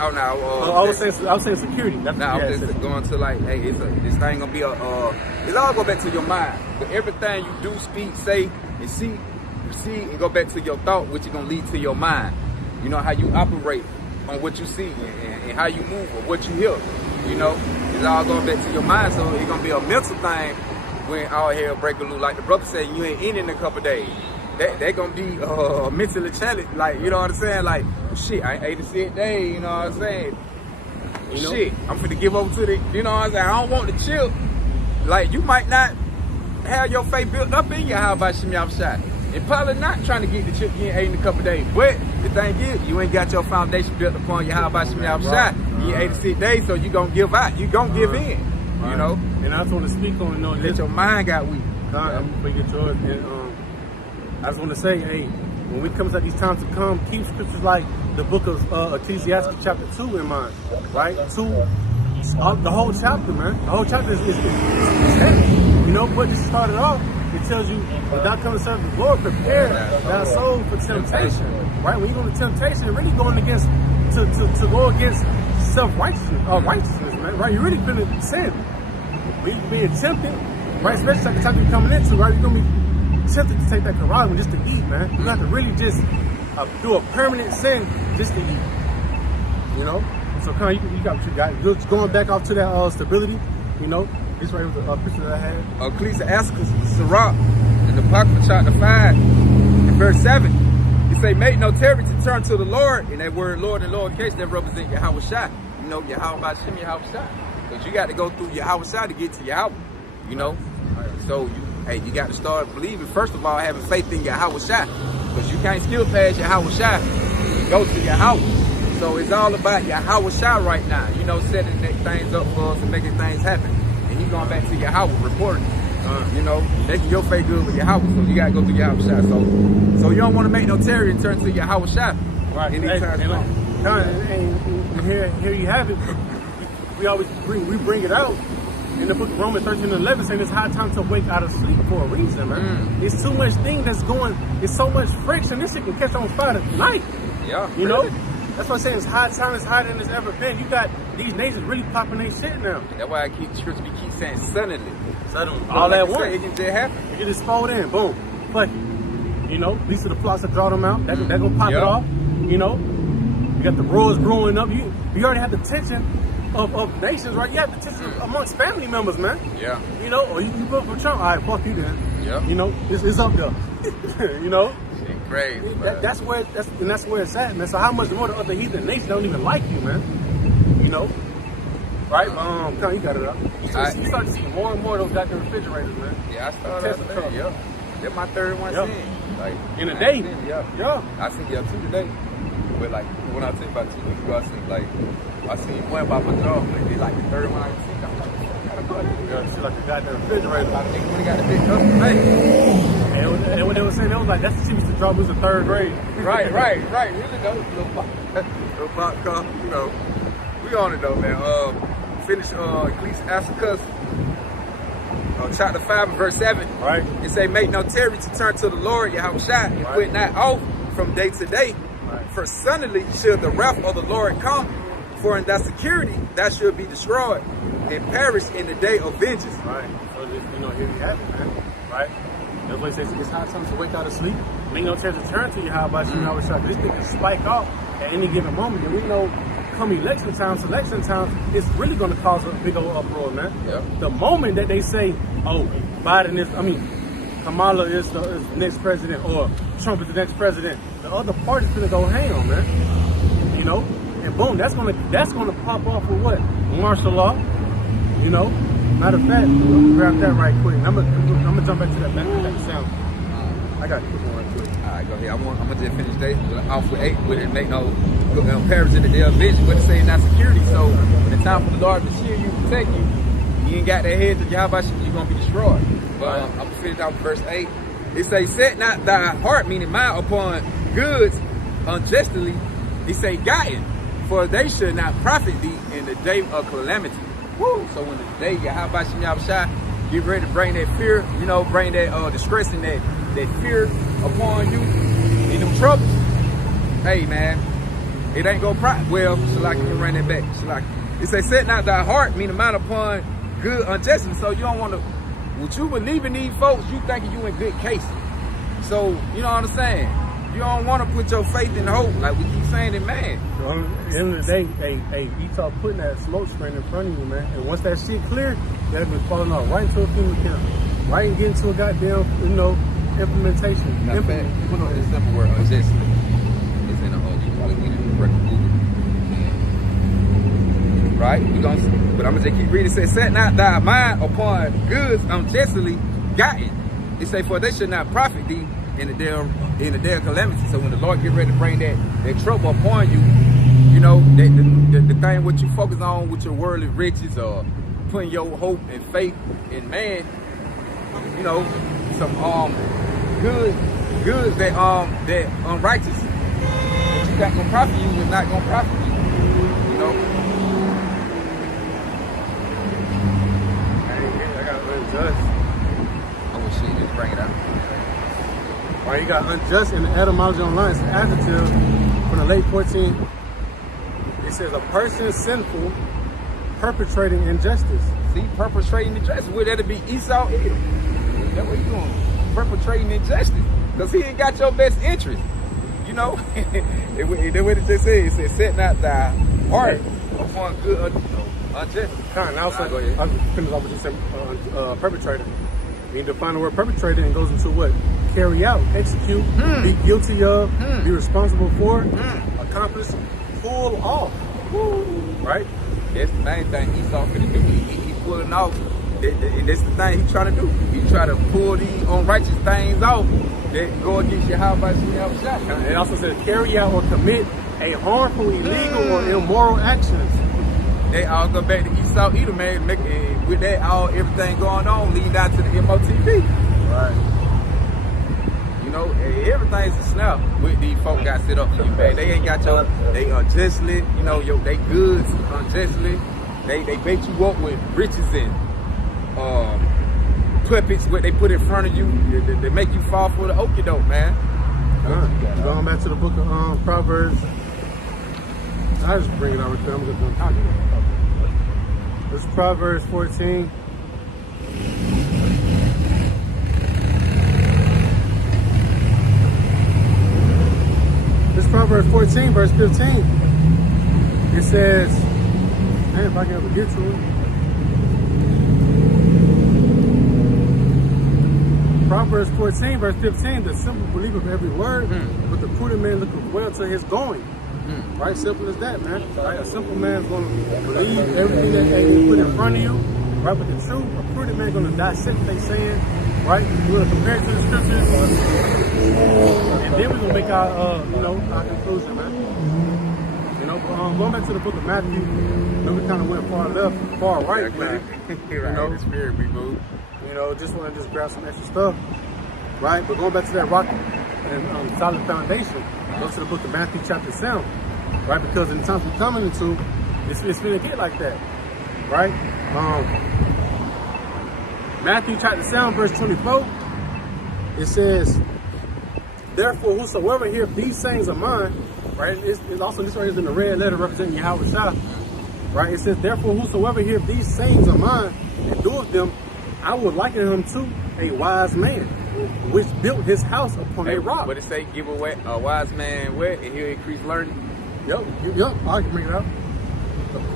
Oh, now, I was saying security. That's now I'm just going to like, hey, this thing gonna be it's all go back to your mind. But everything you do, speak, say, and see, receive, and go back to your thought, which is gonna lead to your mind. You know how you operate on what you see and how you move or what you hear. You know, it's all going back to your mind. So it's gonna be a mental thing when all hell break loose. Like the brother said, you ain't in a couple days. They gonna be mentally challenged, like, you know what I'm saying? Like, shit, I ain't ate a sick day, you know what I'm saying? You know? Shit, I'm finna give over to the, you know what I'm saying? I don't want the chip. Like, you might not have your faith built up in you, how about Shimmy Shot? And probably not trying to get the chip you ain't ate in a couple days. But the thing is, you ain't got your foundation built upon you, how about Shimmy Shot? You ain't ate a sick day, so you gonna give out. You gonna give in, you know? And I just want to speak on, you know, let your mind got weak. I'm gonna get yours. And, I just want to say, hey, when we come at these times to come, keep scriptures like the book of Ecclesiastes chapter 2 in mind, right? 2, the whole chapter, man. The whole chapter is heavy. You know, but just started off, it tells you, without coming to serve the Lord, prepare thy soul for temptation, right? When you go to temptation, you're really going against, to go against self-righteousness, righteousness, man, right? You're really going to sin. When you're being tempted, right? Especially like the time you're coming into, right? You're going to be tempted to take that Quran just to eat, man. You have to really just do a permanent sin just to eat. You know? So kind of you got what you got. Just going back off to that stability, you know. This right was a picture that I had. Ecclesiastes, Sirach, in the Apocrypha chapter 5, and verse 7. It say, make no terror to turn to the Lord. And that word Lord in lowercase, that represent Yahweh Shai. You know, Yahweh Shem, Yahweh Shai. Because you got to go through Yahweh Shai to get to Yahweh. You know? So you got to start believing, first of all, having faith in Yahweh Shai. Because you can't skill past Yahweh Shai and go to Yahweh. So it's all about Yahweh Shai right now. You know, setting things up for us and making things happen. And he going back to Yahweh, reporting. You know, making your faith good with Yahweh. So you got to go through Yahweh Shai. So you don't want to make no terror and turn to Yahweh Shai. Right. And here you have it. We always bring it out. In the book of Romans 13 and 11, saying it's high time to wake out of sleep for a reason, man. It's too much thing that's going, it's so much friction. This shit can catch on fire tonight. Yeah. You know? That's what I'm saying. It's high time, it's higher than it's ever been. You got these nations really popping their shit now. That's why I keep saying suddenly. All like at once. It can just happen. It can just fold in, boom. But, you know, these are the plots that draw them out. They're going to pop it off. You know? You got the roars brewing up. You already have the tension of nations, right? You have the tension amongst family members, man. Yeah. You know, or you vote for Trump. All right, fuck you then. Yeah. You know, it's up there. You know? Shit crazy. That's where it's at, man. So how much more the other heathen nations don't even like you, man? You know? Right? You got it up. You start to see more and more of those goddamn refrigerators, man. Yeah, I started. Yeah. That's my third one seeing. Like in a day. Yeah. I seen two today. But like when I tell you about 2 weeks ago, I seen one by my job, but it's like the third one I seen. I'm like, gotta go. Yeah, see like the goddamn refrigerator. I think we got the big custom made. And what they were saying, they was like, that's the cheapest to drop was the 3rd grade. Right. Really though, little box car, you know. We on it though, man. Finish Ecclesiastes chapter 5 and verse 7. Right. It say, make no tarry to turn to the Lord, Yahweh Shai, and quit not off from day to day. For suddenly should the wrath of the Lord come, for in that security that should be destroyed and perish in the day of vengeance. Right. So this, you know, here we have it, man. Right. That's why he says it's high time to wake out of sleep. Make no chance to turn to Yahweh Shai. This thing can spike off at any given moment, and we know come election time, it's really going to cause a big old uproar, man. Yeah. The moment that they say, oh, Kamala is the next president, or Trump is the next president, the other party's gonna go ham, man. You know, and boom, that's gonna pop off with what? Martial law. You know. Matter of fact, I'm gonna grab that right quick. I'm gonna jump back to that sound. I got to put one right quick. All right, go ahead. I'm gonna just finish day off with 8 with it. Make no perish in the day of vision, but it say not security. So when it's time for the Lord to shield you, protect you, you ain't got that head to Yahweh, you're gonna be destroyed. But I'm gonna finish out with verse 8. It say, set not thy heart, meaning mind, upon goods unjustly. He say, gotten for they should not profit thee in the day of calamity. Woo! So when the day Yahweh Shem Yahushua get ready to bring that fear, you know, bring that distress and that fear upon you in them troubles, hey man, it ain't gonna profit. Well, Shalak, let me run that back. Shalak. It say, set not thy heart, mean the mind upon good unjustly. So you don't want to, what you believe in these folks, you thinking you in good case. So, you know what I'm saying? You don't want to put your faith in hope, like we keep saying it, man. So at the end of the day, hey, you start putting that smoke screen in front of you, man. And once that shit clear, that'll be falling off right into a FEMA camp. Right and get into a goddamn, you know, implementation. Not bad. Put on this simple word, unjustly. It's in the you probably need to break Google. Right? But I'm gonna just keep reading. It says, set not thy mind upon goods unjustly gotten. It say, for they should not profit thee in the day of calamity. So when the Lord get ready to bring that trouble upon you, you know, the thing what you focus on with your worldly riches or putting your hope and faith in man, you know, some goods that unrighteous that you got gonna profit you is not gonna profit you. You know. I got unjust. Oh shit, just bring it out. Right, you got unjust in the etymology online. It's an adjective from the late 14th. It says a person sinful perpetrating injustice. See, perpetrating injustice. Would that be Esau? That's what you doing. Perpetrating injustice. Because he ain't got your best interest. You know? That's what it just says. It says, set not thy heart upon good unjustice. Kind of, also, I'll finish off with just perpetrator. You define the word perpetrator and goes into what? Carry out, execute, be guilty of, be responsible for, accomplish, pull off. Woo. Right? That's the main thing Esau finna do. He pulling off. That's the thing he trying to do. He try to pull these unrighteous things off that go against your Yahweh Shem Yahushua. It also says carry out or commit a harmful, illegal, or immoral actions. They all go back to Esau Edom, man. With that, everything going on, lead out to the MOTV. Right. You know, everything's a snap with these folk got set up for you, man. They ain't got they unjustly, you know, they goods unjustly. They bait you up with riches and puppets, what they put in front of you. They make you fall for the okie doke, man. Going back to the book of Proverbs. I just bring it out right there. I'm just going to talk about it. This is Proverbs 14. This is Proverbs 14, verse 15. It says, man, if I can ever get to it. Proverbs 14, verse 15, the simple believer of every word, but the prudent man looketh well to his going. Right, simple as that, man. Right, a simple man's gonna believe everything that they put in front of you. Right, but the truth, a prudent man's gonna dissect what they saying. Right, we're gonna compare it to the scriptures, and then we're gonna make our, our conclusion, man. You know, going back to the book of Matthew, we kind of went far left, far right, man. You know, the spirit we move. You know, just want to just grab some extra stuff, right? But going back to that rock and solid foundation. Go to the book of Matthew chapter 7, right? Because in the times we're coming into, it's going to get like that, right? Matthew chapter 7, verse 24, it says, therefore, whosoever heareth these sayings of mine, right? It's also, this right is in the red letter representing Yahweh Shah, right? It says, therefore, whosoever heareth these sayings of mine and doeth them, I would liken him to a wise man, which built his house upon a rock. But it say, give away a wise man where, and he'll increase learning. Yep, I can make it up.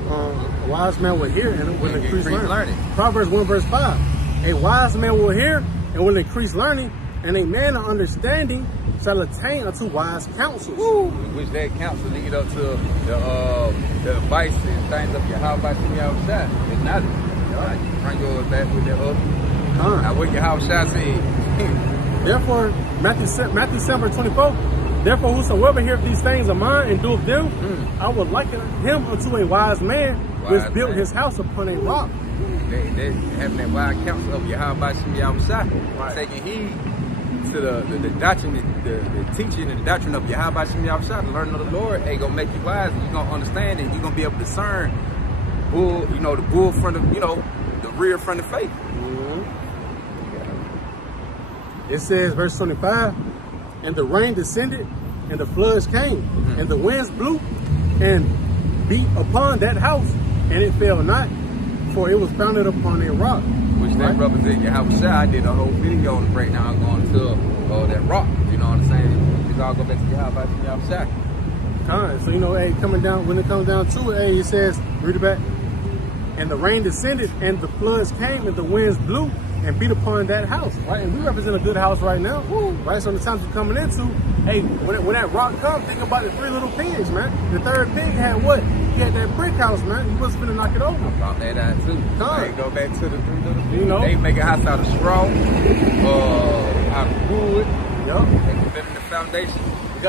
A wise man will hear and will increase learning. Proverbs 1 verse 5. A wise man will hear and will increase learning, and a man of understanding shall attain unto wise counsels. Woo. Which that counsel lead up to the advice and things of Yahweh Shem Yahushua. It's not it. You bring yours back with that other. Now what Yahushua said. Therefore, Matthew 7 verse 24. Therefore, whosoever heareth these things of mine and doeth them, I will liken him unto a wise man which built his house upon a rock. They having that wise counsel of Yahweh Shem Yahushua, taking heed to the doctrine, the teaching and the doctrine of Yahweh Shem Yahushua, the learning of the Lord, hey, gonna make you wise, and you're gonna understand it, and you're gonna be able to discern bull, the bull from the, the rear from the faith. It says, verse 25, and the rain descended, and the floods came, and the winds blew, and beat upon that house, and it fell not, for it was founded upon a rock. Which they represent Yahushua. I did a whole video on the breakdown going to that rock. You know what I'm saying? It's all go back to Yahushua. So hey, coming down, when it comes down to it, hey, it says, read it back. And the rain descended, and the floods came, and the winds blew, and beat upon that house, right? And we represent a good house right now, right? So the times we're coming into, hey, when that rock comes, think about the 3 little pigs, man. The third pig had what? He had that brick house, man. He wasn't finna knock it over. About that out too. They go back to the 3 little pigs. They make a house out of straw, out of wood. Yup. They put them in the foundation. You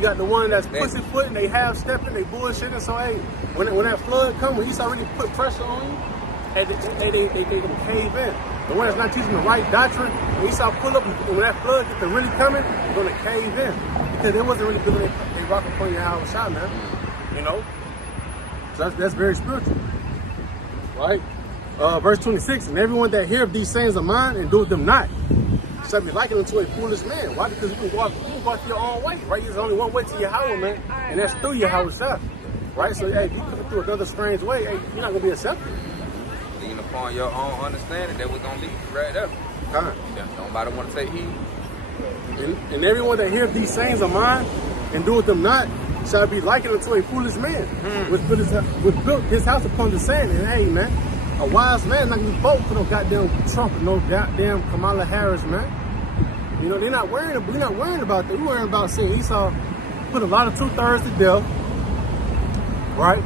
got the one that's pussyfooting, they half stepping, they bullshitting. So hey, when that flood comes, when Esau really put pressure on you, hey, they gonna cave in. The one that's not teaching the right doctrine, when Esau pull up, when that flood gets to really coming, they're gonna cave in. Because they wasn't really building they rock upon your house shot, man. So that's very spiritual. Right? Verse 26, and everyone that heareth these sayings of mine and doeth them not, shall be likened unto a foolish man. Why? Because you can walk your own way, right? There's only one way to Yahweh, man, and that's through Yahweh, right? So, hey, if you come through another strange way, hey, you're not gonna be accepted. Leaning upon your own understanding, that we're gonna lead you right up. Nobody want to take heed. And everyone that heareth these sayings of mine and doeth them not shall be likened unto a foolish man, which built his house upon the sand. And hey, man, a wise man not gonna be bold for no goddamn Trump and no goddamn Kamala Harris, man. They're not worrying. We're not worrying about that. We're worrying about seeing Esau put a lot of 2/3 to death, right?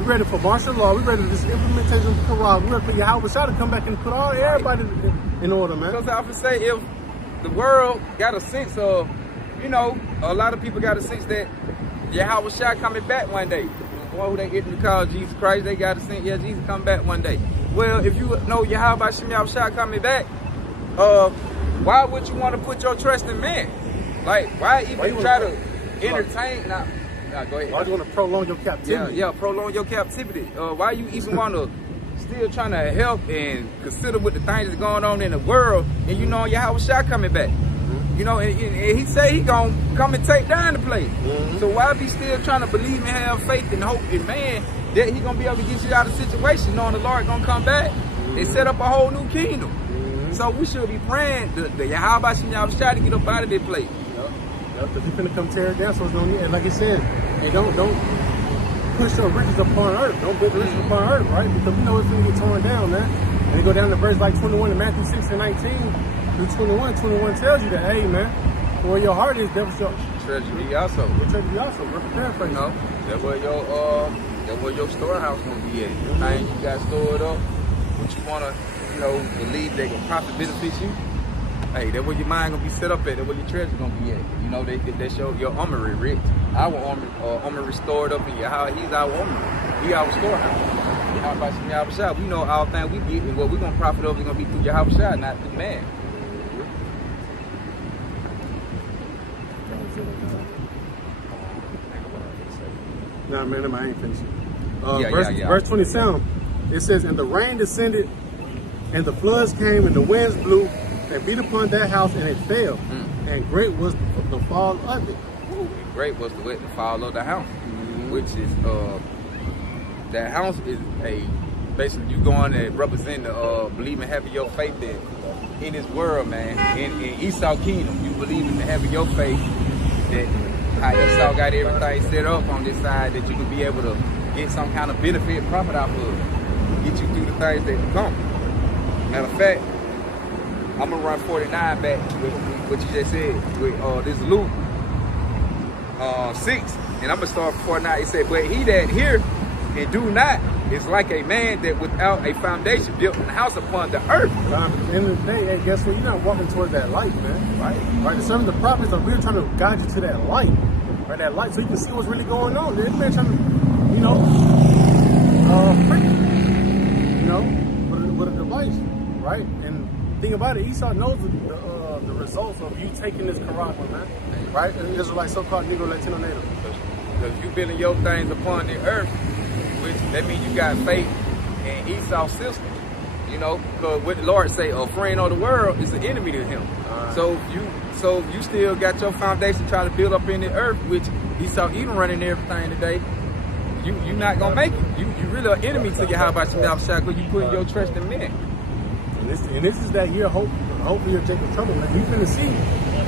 We're ready for martial law. We're ready for this implementation of the Quran. We're ready for Yahweh to come back and put everybody in order, man. Because I would say if the world got a sense of, a lot of people got a sense that Yahweh Shai coming back one day. The one who they get to call Jesus Christ, they got a sense, Jesus coming back one day. Well, if you know Yahweh Shai coming back, why would you want to put your trust in man? Like, why even try to entertain? Now, go ahead. Why do you want to prolong your captivity? Yeah, prolong your captivity. Why you even want to still trying to help and consider what the things that's going on in the world, and Yahweh Shai coming back? And he say he gonna come and take down the place. So why be still trying to believe and have faith and hope in man that he gonna be able to get you out of the situation, knowing the Lord gonna come back and set up a whole new kingdom? So we should be praying the Yahweh Shem Yahushua to get up out of this place. Because he's finna come tear it down, so it's no need. And like he said, hey, don't push your riches upon earth. Don't build riches upon earth, right? Because we know it's gonna get torn down, man. And they go down to verse like 21 in Matthew 6 and 19 through 21. 21 tells you that, hey, man, where your heart is, that's your treasury also. Your treasury also. We're preparing for you. That's where your storehouse gonna be at. The things you got stored up, what you wanna, believe they can profit benefit you. Hey, that's where your mind gonna be set up at. That's where your treasure gonna be at. That's your armory, rich. Our armory stored up in your house. He's our armory. He our storehouse. Yahweh, we know all things we get, and what we're gonna profit over is gonna be through Yahweh, not through man. Nah, man, I ain't finished. Verse 27, it says, and the rain descended, and the floods came, and the winds blew, and beat upon that house, and it fell. And great was the fall of it. Great was the fall of the house, which is that house is basically you going to represent the believing, having your faith in this world, man. In Esau kingdom, you believe in having your faith that how Esau got everything set up on this side, that you can be able to get some kind of benefit, profit out of it, get you through the things that come. Matter of fact, I'm gonna run 49 back with what you just said with this Luke 6, and I'm gonna start 49. It said, but he that hear and do not is like a man that without a foundation built a house upon the earth. At the end of the day, hey, guess what? You're not walking toward that light, man. Right. Some of the prophets are really trying to guide you to that light, right? That light, so you can see what's really going on. This man trying to, with a device, right? And the thing about it, Esau knows the results of you taking this Caragua, man. Right? And Israelite, so-called Negro, Latino, Native. Because you building your things upon the earth, which that means you got faith in Esau's system. You know, because what the Lord say, a friend of the world is an enemy to him. So you still got your foundation trying to build up in the earth, which Esau even running everything today. You not gonna make it. You really an enemy to your how about your mouth shot because you putting your trust in men. And this is that year, hopefully you're taking trouble, man. You finna see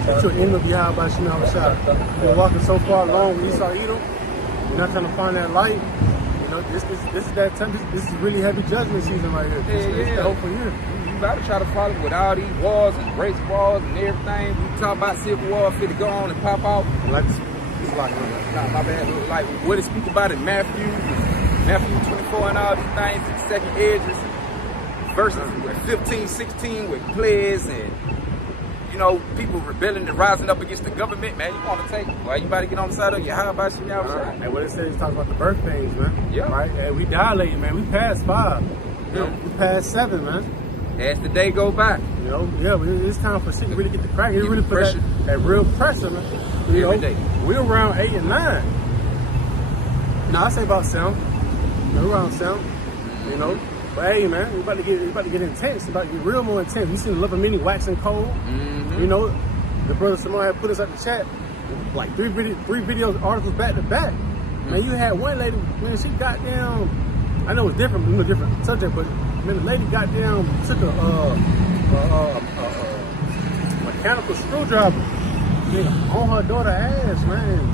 that you're end up your how about your mouth shot. You've been walking so far along with Esau Edom. You're not trying to find that light. You know, this is that time. This is really heavy judgment season right here. This is the hopeful year. You gotta try to follow with all these wars and race wars and everything. We talk about civil war fit to go on and pop off. Like it's like nah, my bad. Like what it speak about in Matthew 24 and all these things, the second edges, verses with 15, 16 with plagues and you know people rebelling and rising up against the government. Man, you want to take? Well, you about to get on the side of your how about you outside? And what it says, it talks about the birth pains, man. Yeah. Right. And we dilating, man. We passed 5. You know, we passed 7, man. As the day go by. You know, yeah, it's time for shit to really get the crack. It really put that real pressure, man. You Every know, day. We're around 8 and 9. No, I say about 7. We're around 7. You know, but hey, man, we about to get intense. We about to get real more intense. We seen the love of many waxing cold. You know, the brother Simone had put us at the chat like 3 videos, articles back to back. Man, you had one lady, man, she got down. I know it's different, different subject, but man, the lady got down, took a mechanical screwdriver on her daughter's ass, man.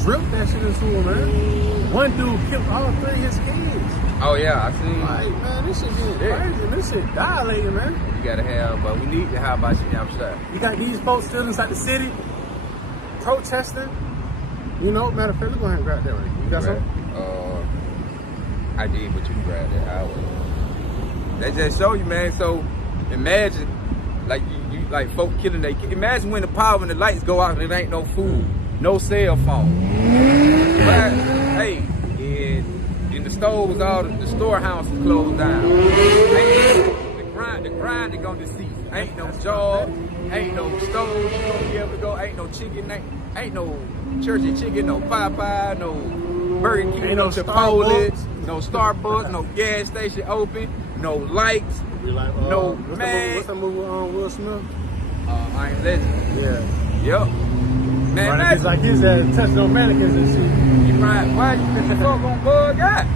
Dripped that shit into her, man. One dude killed all 3 of his kids. Oh yeah, I seen. Like, man, this shit getting crazy. This shit dilating, man. You gotta have, but we need to have about you outside. You got these folks still inside the city protesting. You know, matter of fact, let's go ahead and grab that right here. You got something? I did, but you can grab that. I will. That just show you, man. So imagine, like you like folk killing their kids. Imagine when the power and the lights go out and there ain't no food, no cell phone. But, hey, and the stove was all the storehouse is closed down. The grind is gonna cease. Ain't no job, ain't no stove you gonna be able to go, ain't no chicken, ain't no churchy chicken, no Popeye, no Burger King, ain't no Chipotle, no Starbucks, Yeah. no gas station open, no lights, Like, no what's man. What's that movie with Will Smith? I Am Legend. Yeah. Yep. Man, Right, it's like his touching on mannequins and shit. you right? Why you think the fuck gonna bug out?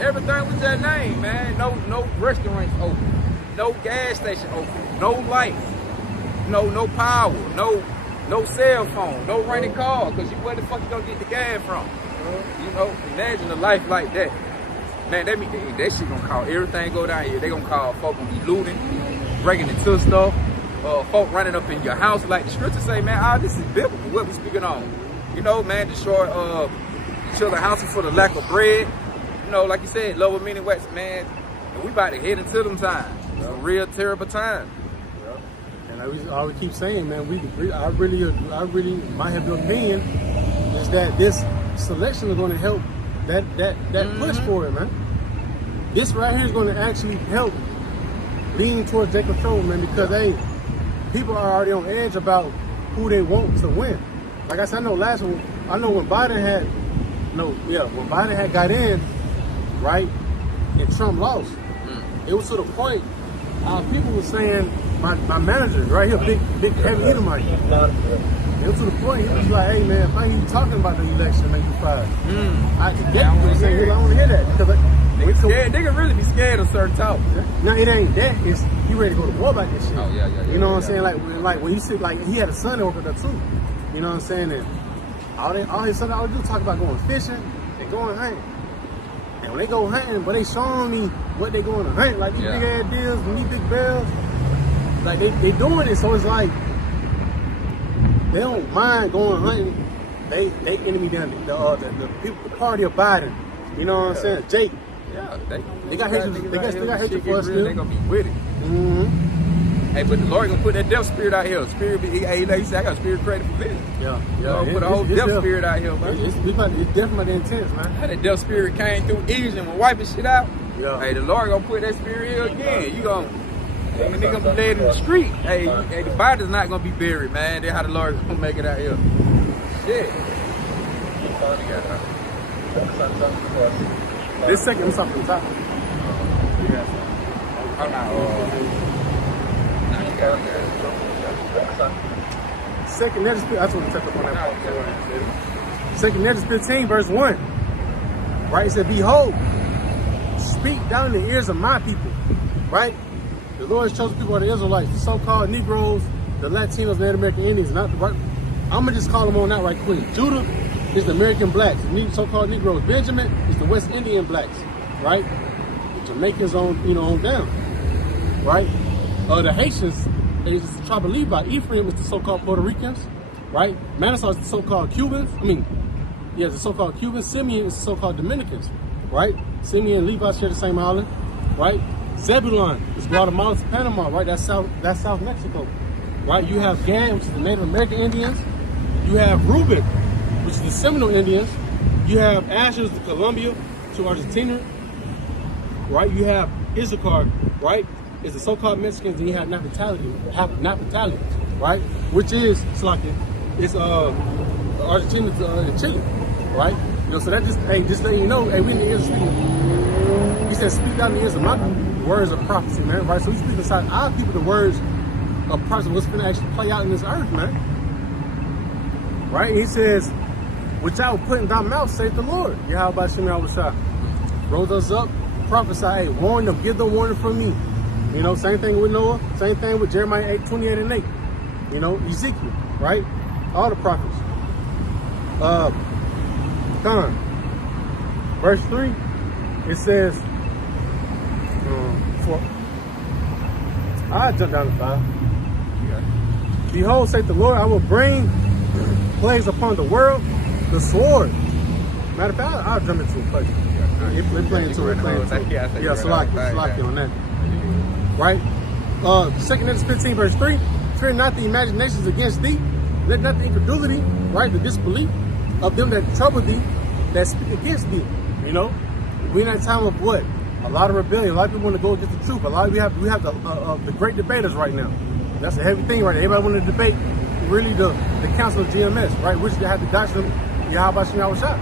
Everything was that name, man. No restaurants open, no gas station open, no lights, no power, no cell phone, no renting car, cause where the fuck you gonna get the gas from? You know, imagine a life like that. Man, that shit gonna call everything go down here. They gonna call folk gonna be looting, breaking into stuff, folk running up in your house like the scriptures say, man, this is biblical, what we speaking on. You know, man, destroy each other houses for the lack of bread. You know, like you said, love of many wax, man. And we about to head into them times. It's a real terrible time. And I always keep saying, man, I really, my heavy opinion is that this selection is going to help that push for it, man. This right here is going to actually help lean towards their control, man, because hey, people are already on edge about who they want to win. Like I said, I know when Biden had got in, right, and Trump lost, it was to the point people were saying, my manager, right here, big heavy Edomite. It was to the point, he was like, hey man, if I hear you talking about the election in 95, I can get you saying, I want to hear that. Because they can really be scared of certain talk. now it ain't that, it's he ready to go to war about this shit. Oh, yeah. You know what I'm saying? Like when you see, like he had a son over there too. You know what I'm saying? And all his son always do talk about going fishing and going hunting. And when they go hunting, but they showing me what they going to hunt, like these big ass deals and these big bells. Like they doing it, so it's like they don't mind going hunting. They enemy down the people, the party of Biden. You know what I'm saying? Jake. Yeah, they got hatred. They got hatred for us still. They gonna be with it. Hey, but the Lord gonna put that death spirit out here. Spirit, hey, like you said, I got a spirit created for this. Yeah. Put a whole death spirit out here, man. It's definitely intense, man. How that death spirit came through Egypt and wiping shit out. Yeah. Hey, the Lord gonna put that spirit here again. You gonna And they gonna be laid in the street. Hey, the body's not gonna be buried, man. That's how the Lord is gonna make it out here. Shit. This second, I'm talking top. I'm not. Second Hedges, that's what we took up on that. Second Hedges 15, verse 1. Right? It said, behold, speak down in the ears of my people. Right? The Lord's chosen people are the Israelites, the so-called Negroes, the Latinos, the Native American Indians. Not the right. I'm gonna just call them on that right quick. Judah is the American blacks, the so-called Negroes. Benjamin is the West Indian blacks, right? The Jamaicans on down, right? The Haitians is the tribe of Levi. Ephraim is the so-called Puerto Ricans, right? Manasseh is the so-called Cubans. The so-called Cubans. Simeon is the so-called Dominicans, right? Simeon and Levi share the same island, right? Zebulon is Guatemala to Panama, right? That's South Mexico, right? You have Gad, which is the Native American Indians. You have Reuben, which is the Seminole Indians. You have Asher, the Colombia to Argentina, right? You have Issachar, right? Is the so-called Mexicans, and you have Naphtali, right? Which is it's Argentina to Chile, right? So that just letting you know, we in the ears speaking. He said, speak down in the ears of my people, the words of prophecy, man, right? So we speak inside our people the words of prophecy, what's going to actually play out in this earth, man. Right? He says, which I will put in thy mouth, saith the Lord. Yahweh Shem Yahushua. Rose us up, prophesy, hey, warn them, give them warning from me. Same thing with Noah, same thing with Jeremiah 8:28 and 8. Ezekiel, right? All the prophets. Verse 3, it says, I jump down to 5. Behold, saith the Lord, I will bring plagues upon the world, the sword. Matter of fact, I'll jump into a place. We're playing to it. Yeah, Salaki on that. Right? 2 Hedges 15, verse 3. Fear not the imaginations against thee. Let not the incredulity, right, the disbelief of them that trouble thee, that speak against thee. We're in that time of what? A lot of rebellion. A lot of people want to go against the truth. We have the great debaters right now. That's a heavy thing right there. Everybody want to debate really the council of GMS, right? Which they have the doctrine of Yahweh Shem Yahushua.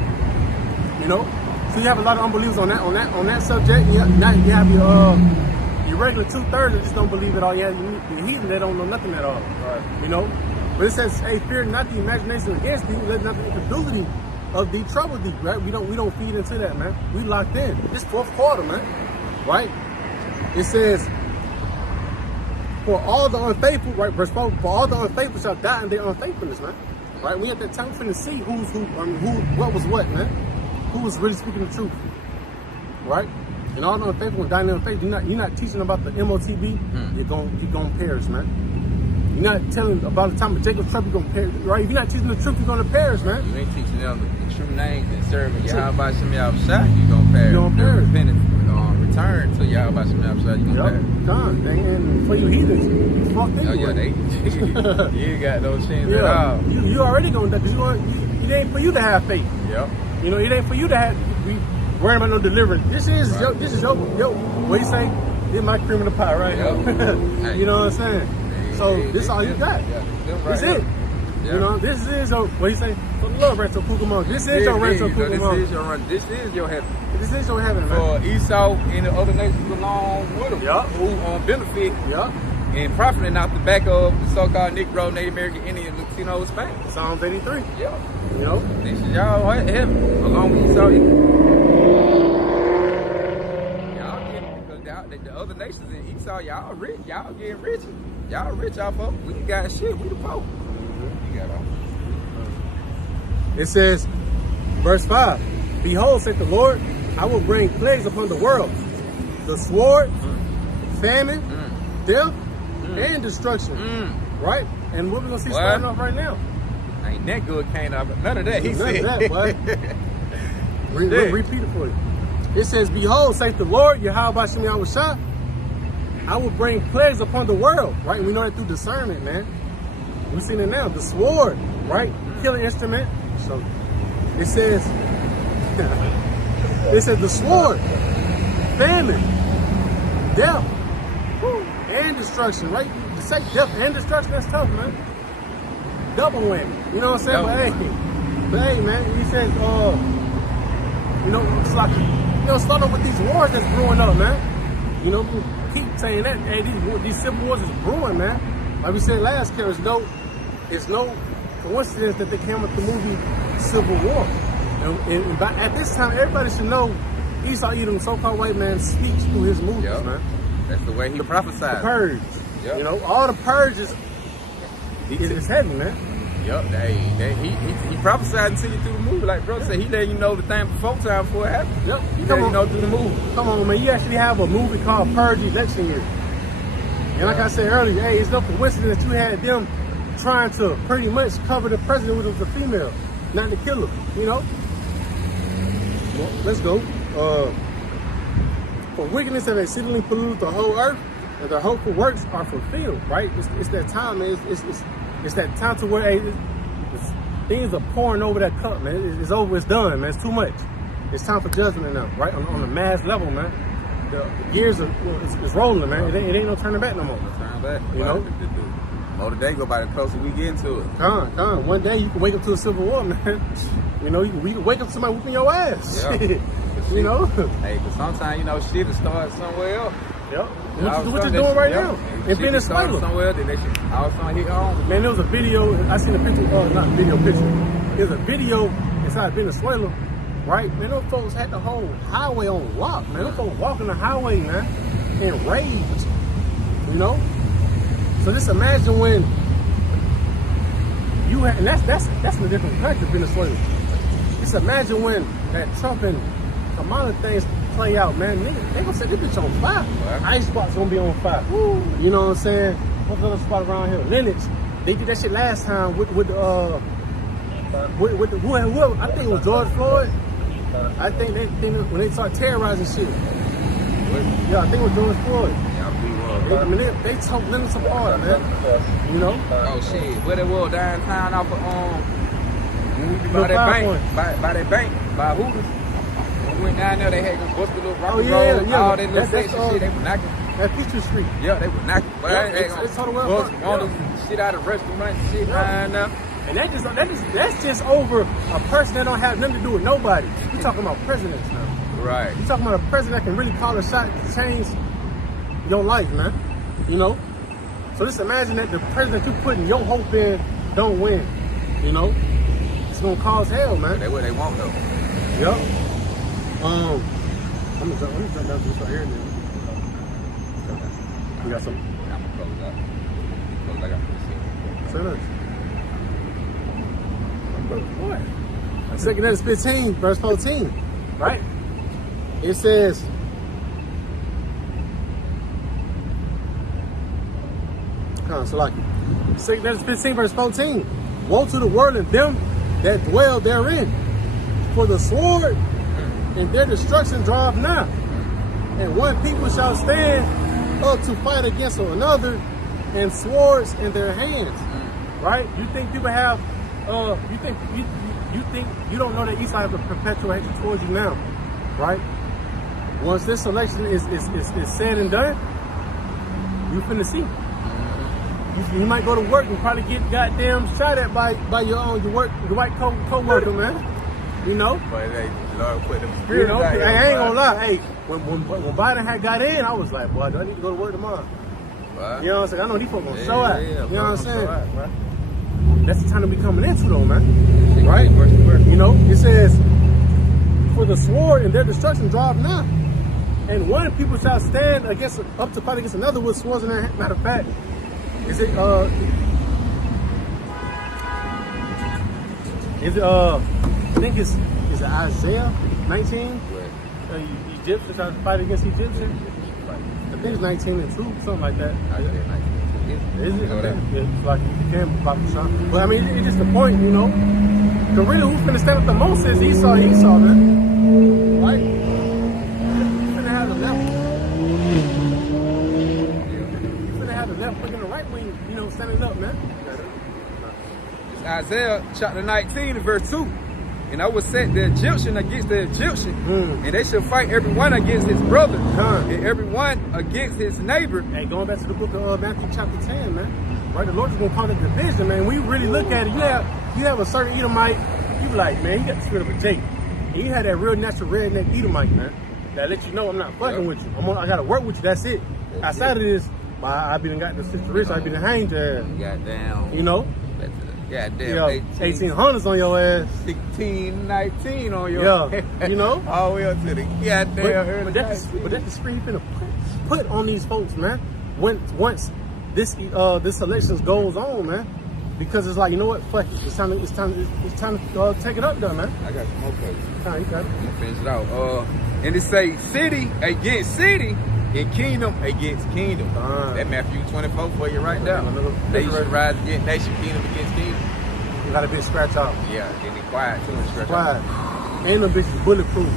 So you have a lot of unbelievers on that subject. You have your regular 2/3 that just don't believe at all. You have your heathen, they don't know nothing at all. Right. But it says, hey, fear not the imagination against thee, let not the incredulity of thee trouble thee, right? We don't feed into that, man. We locked in. It's fourth quarter, man. Right? It says, for all the unfaithful, right, verse 4, for all the unfaithful shall die in their unfaithfulness, man. Right? We at that time finna see what was what, man. Who was really speaking the truth. Right? And all the unfaithful will die in their unfaith. You're not teaching about the MOTB, you're gonna perish, man. You're not telling about the time of Jacob's trouble, you're gonna perish, right? If you're not teaching the truth, you're gonna perish, man. You ain't teaching them the true names and serving Yahweh Shem Yahushua, you're gonna perish. You're gonna perish. Repentance, return to Yahweh Shem Yahushua, you're gonna perish. Done. And for you heathens, you fucked anyway. You ain't got no chance at all. You already gonna die, because it ain't for you to have faith. Yep. It ain't for you to be worrying about no deliverance. This is your what you say? This my cream in the pie, right? Yep. You know what I'm saying? So this is all you got. This it. This is your, what you say? For the Lord, Rancho Cucamonga. This is your Rancho Cucamonga. This is your heaven. This is your heaven, man. For Esau and the other nations along with them, who benefit and profiting off the back of the so-called Negro, Native American Indian, Latino, Hispanic. Psalms 83. Yeah. This is y'all heaven, along with Esau. Y'all getting, because the other nations in Esau, y'all rich. Y'all getting rich. Y'all rich off of. We got shit. We the poor. You got all. It says, verse 5, behold, saith the Lord, I will bring plagues upon the world, the sword, famine, death, and destruction. Right? And what we're going to see starting off right now. Ain't that good, can't I? None of that, he said. None of that, boy. Repeat it for you. It says, behold, saith the Lord, Yahweh Shem Yahushua, I will bring plagues upon the world, right? And we know that through discernment, man. We've seen it now. The sword, right? Killing instrument. So it says, the sword, famine, death, and destruction, right? To say death and destruction, that's tough, man. Double win. You know what I'm saying? But hey, man, he says, you know, it's like, you know, start off with these wars that's brewing up, man. You know, we keep saying that. Hey, these civil wars is brewing, man. Like we said last year, it's no coincidence that they came with the movie Civil War. And at this time, everybody should know Esau Edom, so-called white man, speaks through his movies, man. That's the way he prophesied. The purge. You know, all the purges. It's heavy, man. Yup, he prophesied to you through the movie. Like bro said, he let you know the thing before time before it happened. Yep. He let you know through the movie. Come on, man. You actually have a movie called Purge Election Year. And like I said earlier, hey, it's no coincidence that you had them trying to pretty much cover the president, which was a female, not the killer, you know? Well, let's go. For wickedness have exceedingly polluted the whole earth, and their hopeful works are fulfilled, right? It's that time, man. It's that time to where hey, things are pouring over that cup, man. It's over, it's done, man. It's too much. It's time for judgment now, right? On the mass level, man. The gears are, it's rolling, man. It ain't no turning back no more. No turning back. You know? The more the day go by, the closer we get into it. Come. One day you can wake up to a civil war, man. You know, we can wake up to somebody whooping your ass. Yeah. You know? Hey, but sometimes, you know, shit will start somewhere else. Yep. What you doing right now? In Venezuela. Somewhere, then they should all of a sudden hit home. Man, there was a video, I seen a picture, not a video, picture. There's a video inside Venezuela, right? Man, those folks had the whole highway on lock, man. Those folks walking the highway, man, in rage, you know? So just imagine when you had, and that's in a different country, Venezuela. Just imagine when that Trump and Kamala things play out, man. They gonna set this bitch on fire. Right. Ice spot's gonna be on fire. Woo. You know what I'm saying? What's the other spot around here? Lennox. They did that shit last time with whoever. I think it was George Floyd. I think when they start terrorizing shit. Yeah, I think it was George Floyd. They took Lennox apart, man. You know? Oh shit, where they were downtown off of by that bank, by Hooters. When we went down there, they had them busted little rock and roll, all that little section shit, they were knocking. That Peachtree Street. Yeah, they were knocking. But it's total well. Shit out of restaurants, shit behind them. And that's just over a person that don't have nothing to do with nobody. You talking about presidents now. Right. You talking about a president that can really call a shot to change your life, man. You know? So just imagine that the president you putting your hope in don't win. You know? It's gonna cause hell, man. That's what they want though. Yep. I'm gonna jump down to this right here now. You got something? Yeah, I'm gonna close out. I got this. Say that. What? 2 Hedges 15, verse 14. Right? It says, so like 2 Hedges 15, verse 14. Woe to the world and them that dwell therein, for the sword and their destruction draweth nigh, and one people shall stand up to fight against another, and swords in their hands. Right? You think people have? You think you don't know that Esau have a perpetual hatred towards you now, right? Once this election is said and done, you finna see. You might go to work and probably get goddamn shot at by your white co-worker, man. You know? But they Lord put them spirits. You know, I ain't gonna lie. Hey, when Biden had got in, I was like, boy, do I need to go to work tomorrow? Right. You know what I'm saying? I know these folks gonna show out. You know what I'm saying? Right. That's the time to be coming into though, man. Right? You know, it says, for the sword and their destruction draweth nigh, and one people shall stand up to fight against another with swords in their hand. Matter of fact, is it I think is it Isaiah 19? Egyptians shall fight against Egyptians. I think it's 19 and 2, something like that. Isaiah 19 and 2. Is it? Okay. It's like you can pop the shot. But I mean, it's just the point, you know. The really who's finna stand up the most is Esau, man. Right? You finna have the left. You finna have the left wing and the right wing, you know, standing up, man. It's Isaiah chapter 19 and verse 2. and I would set the Egyptian against the Egyptian, and they should fight everyone against his brother, and everyone against his neighbor. Hey, going back to the book of Matthew chapter 10, man, right? The Lord is gonna call it division, man. We really look at it. You have a certain Edomite, you be like, man, he got the spirit of a Jake. And you had that real natural redneck Edomite, man, that let you know I'm not fucking with you. I gotta work with you. That's it. Outside of this, I been got the sister rich. I been hanged there. Goddamn. You know. Goddamn. 1800s on your ass. 16, 19 on your ass. You know. All the way up to the goddamn. But that's the spirit he finna put on these folks, man. Once this election goes on, man. Because it's like, you know what? Fuck it. It's time to take it up, though, man. I got some more places. You got it. I'm gonna finish it out. And it say city against city and kingdom against kingdom. That Matthew 24 for you right there. Nation rise against nation, kingdom against kingdom. You got a bit scratch off. Yeah, they be quiet too much scratch quiet. And them bitches bulletproof.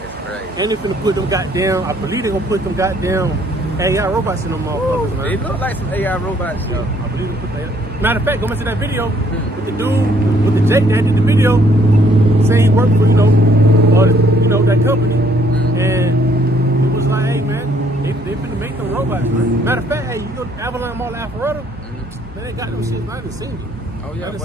That's crazy. And they finna put them goddamn, I believe they gonna put them goddamn AI robots in them motherfuckers, man. They look like some AI robots, yo. I believe they put that. Matter of fact, go back to that video with the dude, with the Jake that did the video, saying he worked for, that company. And it was like, hey, man, they finna make them robots, man. Matter of fact, hey, you go to Avalon Mall Alpharetta, man, they got them shit, man, I done seen it. Oh, yeah, but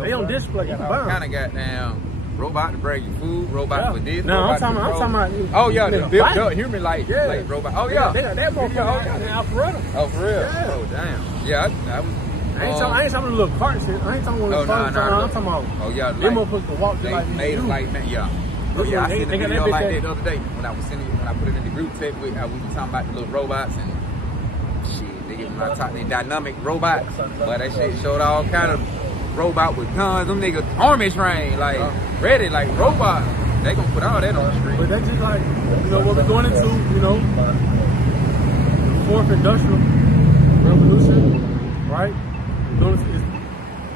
they on display. You can buy them. Kind of goddamn robot to bring you food, robot for this. No, I'm talking about. Oh yeah, the built up human like robot. Oh yeah, they got that motherfucker in Alpharetta. Oh for real? Yeah. Oh damn. Yeah, I ain't talking little cart shit. I ain't talking little cart shit. I'm talking about. Oh yeah, them motherfuckers can walk they like made it like man. Yeah. Oh yeah, I seen the video like that the other day when I put it in the group text with. We was talking about the little robots and shit. They give my top they dynamic robots, but that shit showed all kind of robot with guns. Them niggas army trained like ready like robot. They gonna put all that on the street. But that's just like what we're going into. The fourth industrial revolution, right? We're going into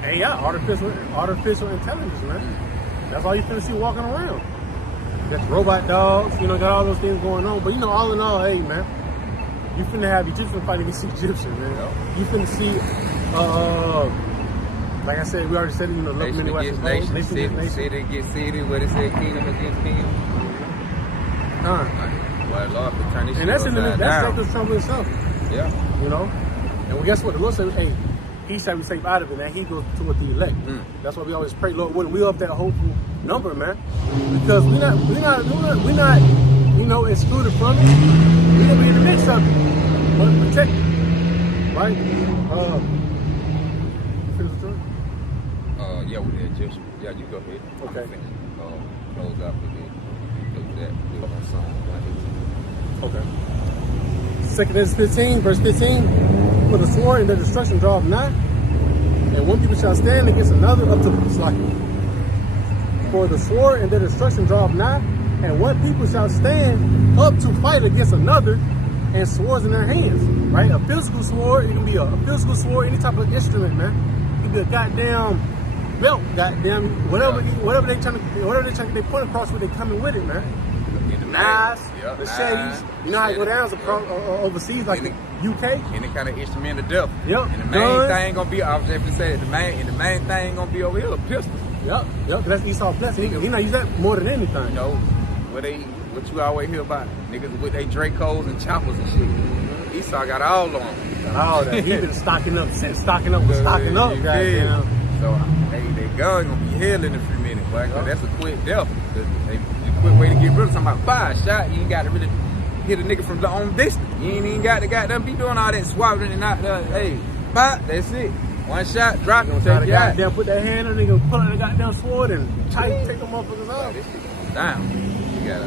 AI, artificial intelligence, man. That's all you finna see walking around. That's robot dogs. Got all those things going on. But all in all, hey man, you finna have Egyptian fighting against Egyptian, man. You finna see like I said, we already said it, nation against nation, city against city, what it said, kingdom against kingdom. Well, Lord, we turn this shit that's down. Jacob's trouble himself. Yeah. And guess what? The Lord said, hey, he shall be saved out of it, and he goes toward the elect. That's why we always pray, Lord, we up that hopeful number, man. Because we're not excluded from it. We're gonna be in the midst of it. But protect it. Right? Yeah, with the Egyptian. Yeah, you go ahead. Okay. Close up with that. Okay. 2 Corinthians 15, verse 15. For the sword and the destruction draweth not, and one people shall stand against another up to For the sword and the destruction draweth not, and one people shall stand up to fight against another, and swords in their hands. Right? A physical sword, it can be a physical sword, any type of instrument, man. It can be a goddamn belt, goddamn, whatever they point across what they coming with it, man. The knives, the shades. You know how it go down overseas, like the UK. Any kind of instrument of death. Yep. And the main thing gonna be, I was just say the main thing gonna be over here, a pistol. Yep. That's Esau blessing. He not use that more than anything. What you always hear about niggas with their Dracos and choppers and shit. Esau got all of them. Got all that. He been stocking up, goddamn. So, they gun gonna be hell in a few minutes, boy. Cause that's a quick death. A quick way to get rid of somebody. Fire shot, you ain't got to really hit a nigga from long distance. You ain't even got to goddamn be doing all that swabbing and not, hey, pop, that's it. One shot, drop it, take you out. Goddamn, put that hand on the nigga, pull out the goddamn sword and try to take them motherfuckers out. This shit down. You got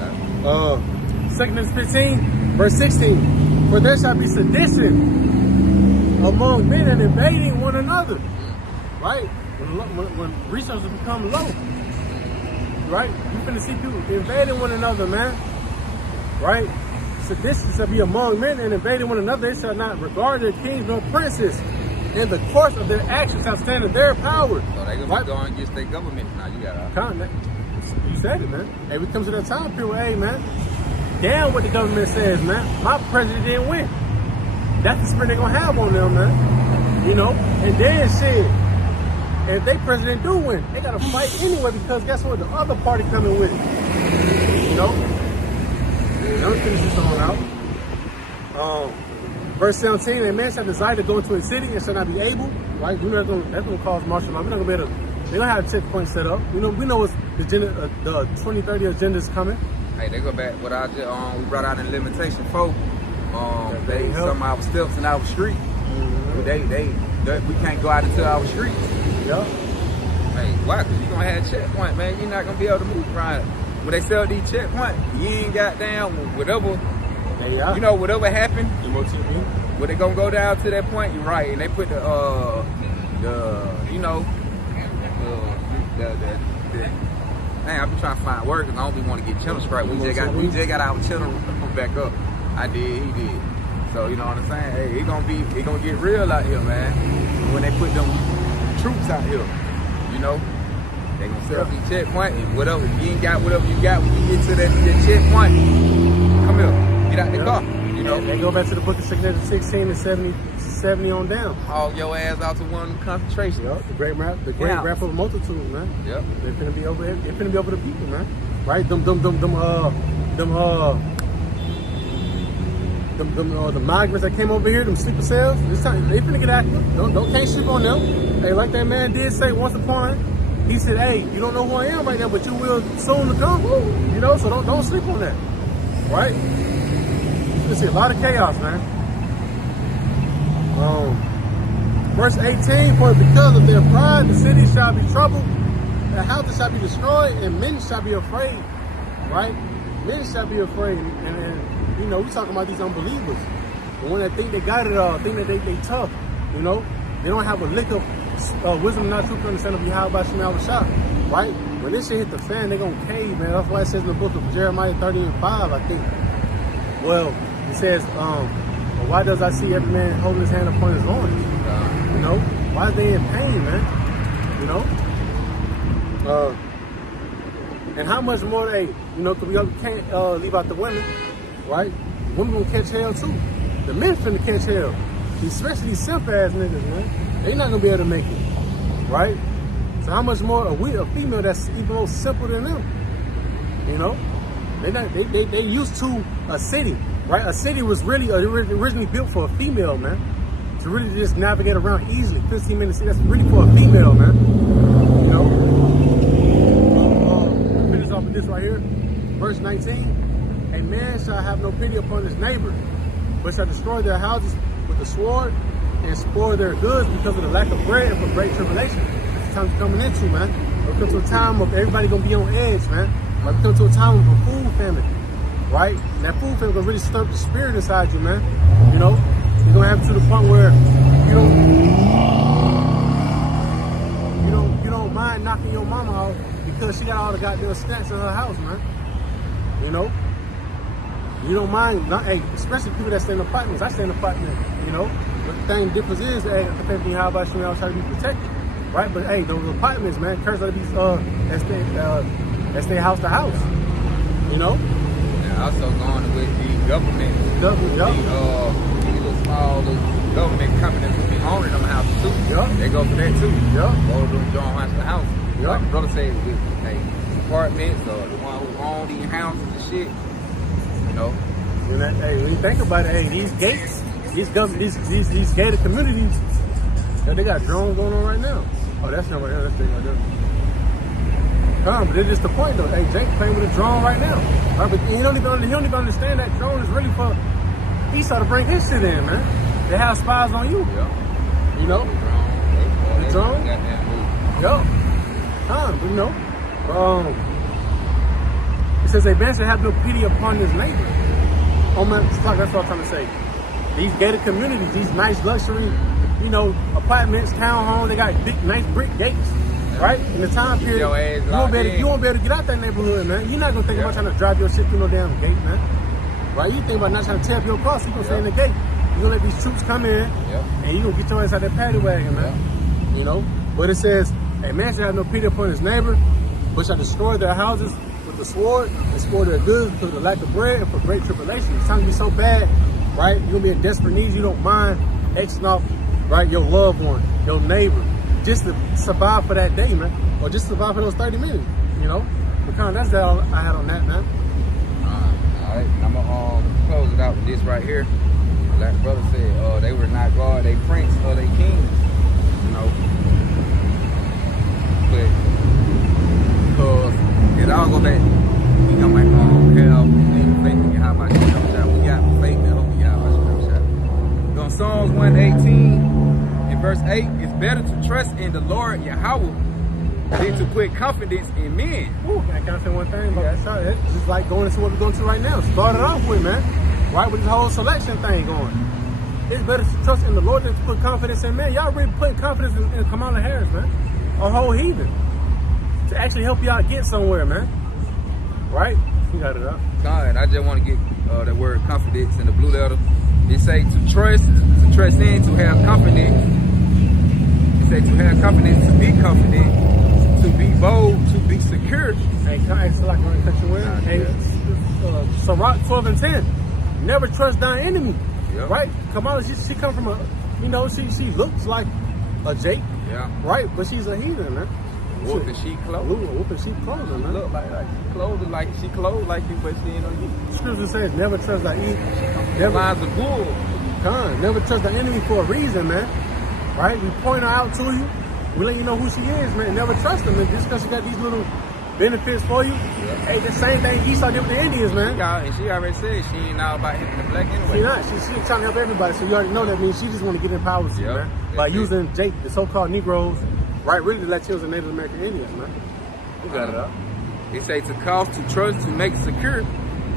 2 Corinthians 15, verse 16. For there shall be sedition among men and invading one another. Right? When resources become low, right? You finna see people invading one another, man. Right? Sedition shall be among men and invading one another. They shall not regard their kings nor princes. In the course of their actions shall stand in their power. So they gonna be going against their government now. You gotta. You said it, man. Hey, we come to that time period. Hey, man. Damn what the government says, man. My president didn't win. That's the spirit they gonna have on them, man. And then shit. And if they president do win, they gotta fight anyway because guess what? The other party coming with it. You know? Let me finish this on out. Verse 17, a man shall desire to go into a city and shall not be able, right? We know that's gonna cause martial law. We're not gonna be able to, they're gonna have a checkpoint set up. We know what's the 2030 agenda is coming. Hey, they go back what I just we brought out in limitation 4. They some of our steps in our street. Mm-hmm. We can't go out into our streets. Yeah. Hey, why? Because you're gonna have a checkpoint, man. You're not gonna be able to move around. When they sell these checkpoints, you ain't got down whatever. You know, whatever happened, when they gonna go down to that point, you're right. And they put the man, I be trying to find work because I don't be want to get channel strike. We just got our channel back up. I did, he did. So you know what I'm saying? Hey, it gonna get real out here, man. When they put them troops out here, you know, they gonna set up these checkpoint and whatever. If you ain't got whatever you got when you get to that checkpoint, come here, get out the car. You know, they go back to the book of 16 and 70 on down. Haul your ass out to one concentration. Yep, the great rap of the multitude, man. Yep, they're finna be over. They're finna be over the people, man. Right? The migrants that came over here, them sleeper cells. This time they finna get active. Can't sleep on them. Hey, like that man did say once upon, he said, "Hey, you don't know who I am right now, but you will soon to come." You know, so don't sleep on that. Right? You see a lot of chaos, man. Verse 18, for because of their pride, the city shall be troubled, the houses shall be destroyed, and men shall be afraid. Right? Men shall be afraid. And you know, we talking about these unbelievers. The one that think they got it all, think that they tough. You know, they don't have a lick of wisdom, not truth, understanding of Yahweh Shah. Right? When this shit hit the fan, they gonna cave, man. That's why it says in the book of Jeremiah 30 and 5, I think. Well, it says, why does I see every man holding his hand upon his loins? You know, why are they in pain, man? You know, and how much more they, you know, because we can't leave out the women, right? Women gonna catch hell too. The men finna catch hell, especially these simp ass niggas, man. They not gonna be able to make it, right? So how much more a female that's even more simple than them? You know, they used to a city. Right, a city was really originally built for a female, man, to really just navigate around easily. 15 minutes, that's really for a female, man. You know. Finish off with this right here, verse 19. A man shall have no pity upon his neighbor, but shall destroy their houses with the sword and spoil their goods because of the lack of bread and for great tribulation. That's the time you're coming into, man. We're coming to a time of everybody gonna be on edge, man. We're coming to a time of a food famine. Right? And that food famine gonna really stir the spirit inside you, man. You know, you're gonna have to the point where you don't mind knocking your mama out because she got all the goddamn snacks in her house, man. You know, you don't mind, especially people that stay in apartments. I stay in an apartment, you know. But the difference is, hey, the family, how about you? I was trying to be protected, right? But hey, those apartments, man, curse let stay house to house, you know. Also going with the government, these small government companies who be owning them houses too. Yep. They go for that too. Yep. Go to them joint house to house. Yep. Like the brother said, with apartments or the one who own these houses and shit. You know. When you think about it, hey, these gates, these gated communities, they got drones going on right now. Oh, that's not right there. That's the thing right there. But it's just the point though. Hey, Jake playing with a drone right now. Right, but he don't even understand that drone is really for Esau to bring his shit in, man. They have spies on you. Yeah. You know? The drone? Yeah. But you know. It says a man should have no pity upon his neighbor. Oh man, that's what I'm trying to say. These gated communities, these nice luxury, you know, apartments, townhomes, they got big, nice brick gates. Right? In the time period, you won't be able to get out that neighborhood, man. You're not going to think about trying to drive your shit through no damn gate, man. Right? You think about not trying to tear up your car, so you're going to stay in the gate. You're going to let these troops come in, and you're going to get your ass out that paddy wagon, man. You know? But it says, a man shall have no pity upon his neighbor, but shall destroy their houses with the sword and spoil their goods because of the lack of bread and for great tribulation. It's time to be so bad, right? You're going to be in desperate need. You don't mind Xing off, right, your loved one, your neighbor. just to survive for that day, man, or just survive for those 30 minutes, you know. But kind of that's all I had on that, man. All right, I'm gonna close it out with this right here. Like brother said, they were not God, they prince or they kings, you know. But because it all go back, we gonna have faith in Yahweh Shah. We got faith in Yahweh Shah. On Psalms 118 and verse 8, it's better to trust in the Lord Yahweh than to put confidence in men. Ooh, can I say one thing about that? It's just like going into what we're going to right now. Start it off with, man. Right, with this whole selection thing going. It's better to trust in the Lord than to put confidence in man. Y'all really putting confidence in Kamala Harris, man. A whole heathen. To actually help y'all get somewhere, man. Right? You got it up. God, I just want to get the word confidence in the blue letter. It say to trust in, to have confidence. It say to have confidence, to be confident, to be bold, to be secure. Hey, so like I'm gonna cut you in. Hey, Sirach 12 and 10. Never trust thine enemy. Yep. Right? Kamala, she come from a, you know, she looks like a Jake. Yeah. Right? But she's a heathen, man. Wolf and sheep clothes. Wolf and sheep clothing, man. Look like she clothed like you, but she ain't on you. Scripture says, never trust thy enemy. Lines of bull. Never trust the enemy for a reason, man. Right? We point her out to you. We let you know who she is, man. Never trust them. Just because she got these little benefits for you. Yeah. Hey, the same thing Esau did with the Indians, man. And she already said she ain't all about hitting the black anyway. She not. She's trying to help everybody. So you already know that means she just want to get in power, man. By using Jake, the so-called Negroes, right? Really to let you as a Native American Indians, man. You got it up. It say to cause, to trust, to make secure.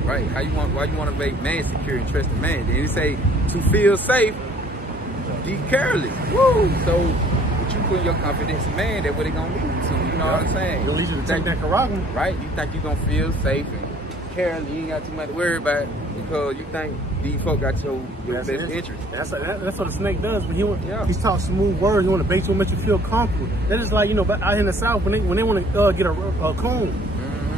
Right? Why you want to make man secure and trust the man? Then it say to feel safe, be careless. Woo! So you put your confidence in man, that's what it gonna lead to. You know what I'm saying? It'll lead you to take that Karagma. Right? You think you gonna feel safe and careless, you ain't got too much to worry about because you think these folk got your best interest. That's what a snake does. But he's talking smooth words. He want to bait you and make you feel comfortable. That is like, you know, out here in the South when they want to get a coon,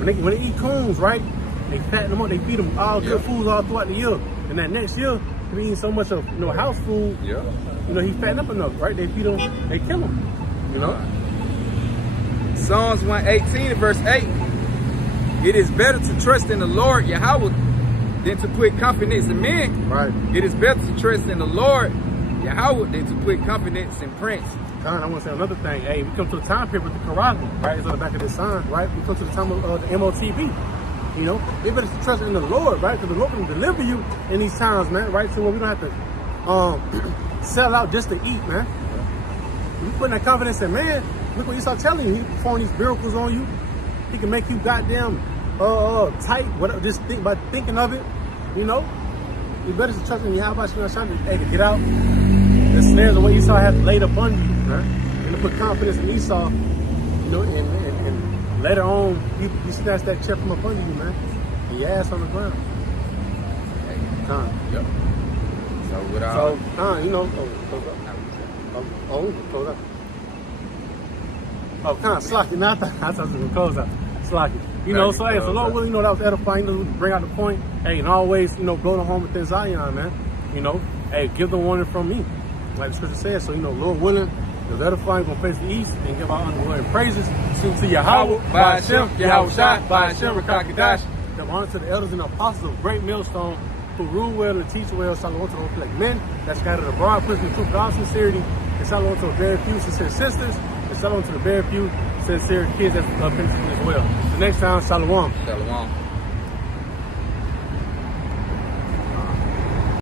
when they eat coons, right? They fatten them up. They feed them all good foods all throughout the year. And that next year, he eating so much of house food. Yeah. You know, he fattened up enough, right? They feed him, they kill him. You know. Psalms 118 verse 8. It is better to trust in the Lord Yahweh than to put confidence in men. Right. It is better to trust in the Lord Yahweh than to put confidence in prince. Con, I want to say another thing. Hey, we come to the time period with the Karagma, right? It's on the back of this sign, right? We come to the time of the MOTB. You know, they better trust in the Lord, right? Because the Lord can deliver you in these times, man, right? So we don't have to sell out just to eat, man. You putting that confidence in man. Look what Esau telling you. He perform these miracles on you. He can make you goddamn tight. Whatever. Just think by thinking of it. You know, you better trust in Yahweh Shah to get out the snares of what Esau has laid upon you, man. And to put confidence in Esau, you know, and later on, you snatch that chip from up under you, man. And your ass on the ground. Yep. So you know, close up. Slocky. Now I thought it was going to close out. Slocky. You know, so hey, so Lord willing, you know, that was edifying, you know, bring out the point. Hey, and always, you know, go to home within Zion, man. You know, hey, give the warning from me. Like the scripture says. So, you know, Lord willing, the edifying going to face the east and give our honor and praises to Yahweh, by Hashem, Yahweh Shah, by Hashem, Rakakadash. Give honor to the elders and apostles of great millstone who rule well and teach well. Shalom to the reflect men that scattered abroad, pushing the truth with all sincerity. And shalom to the very few sincere sisters. And shalom to the very few sincere kids that's penetrating as well. The next time, shalom. Shalom.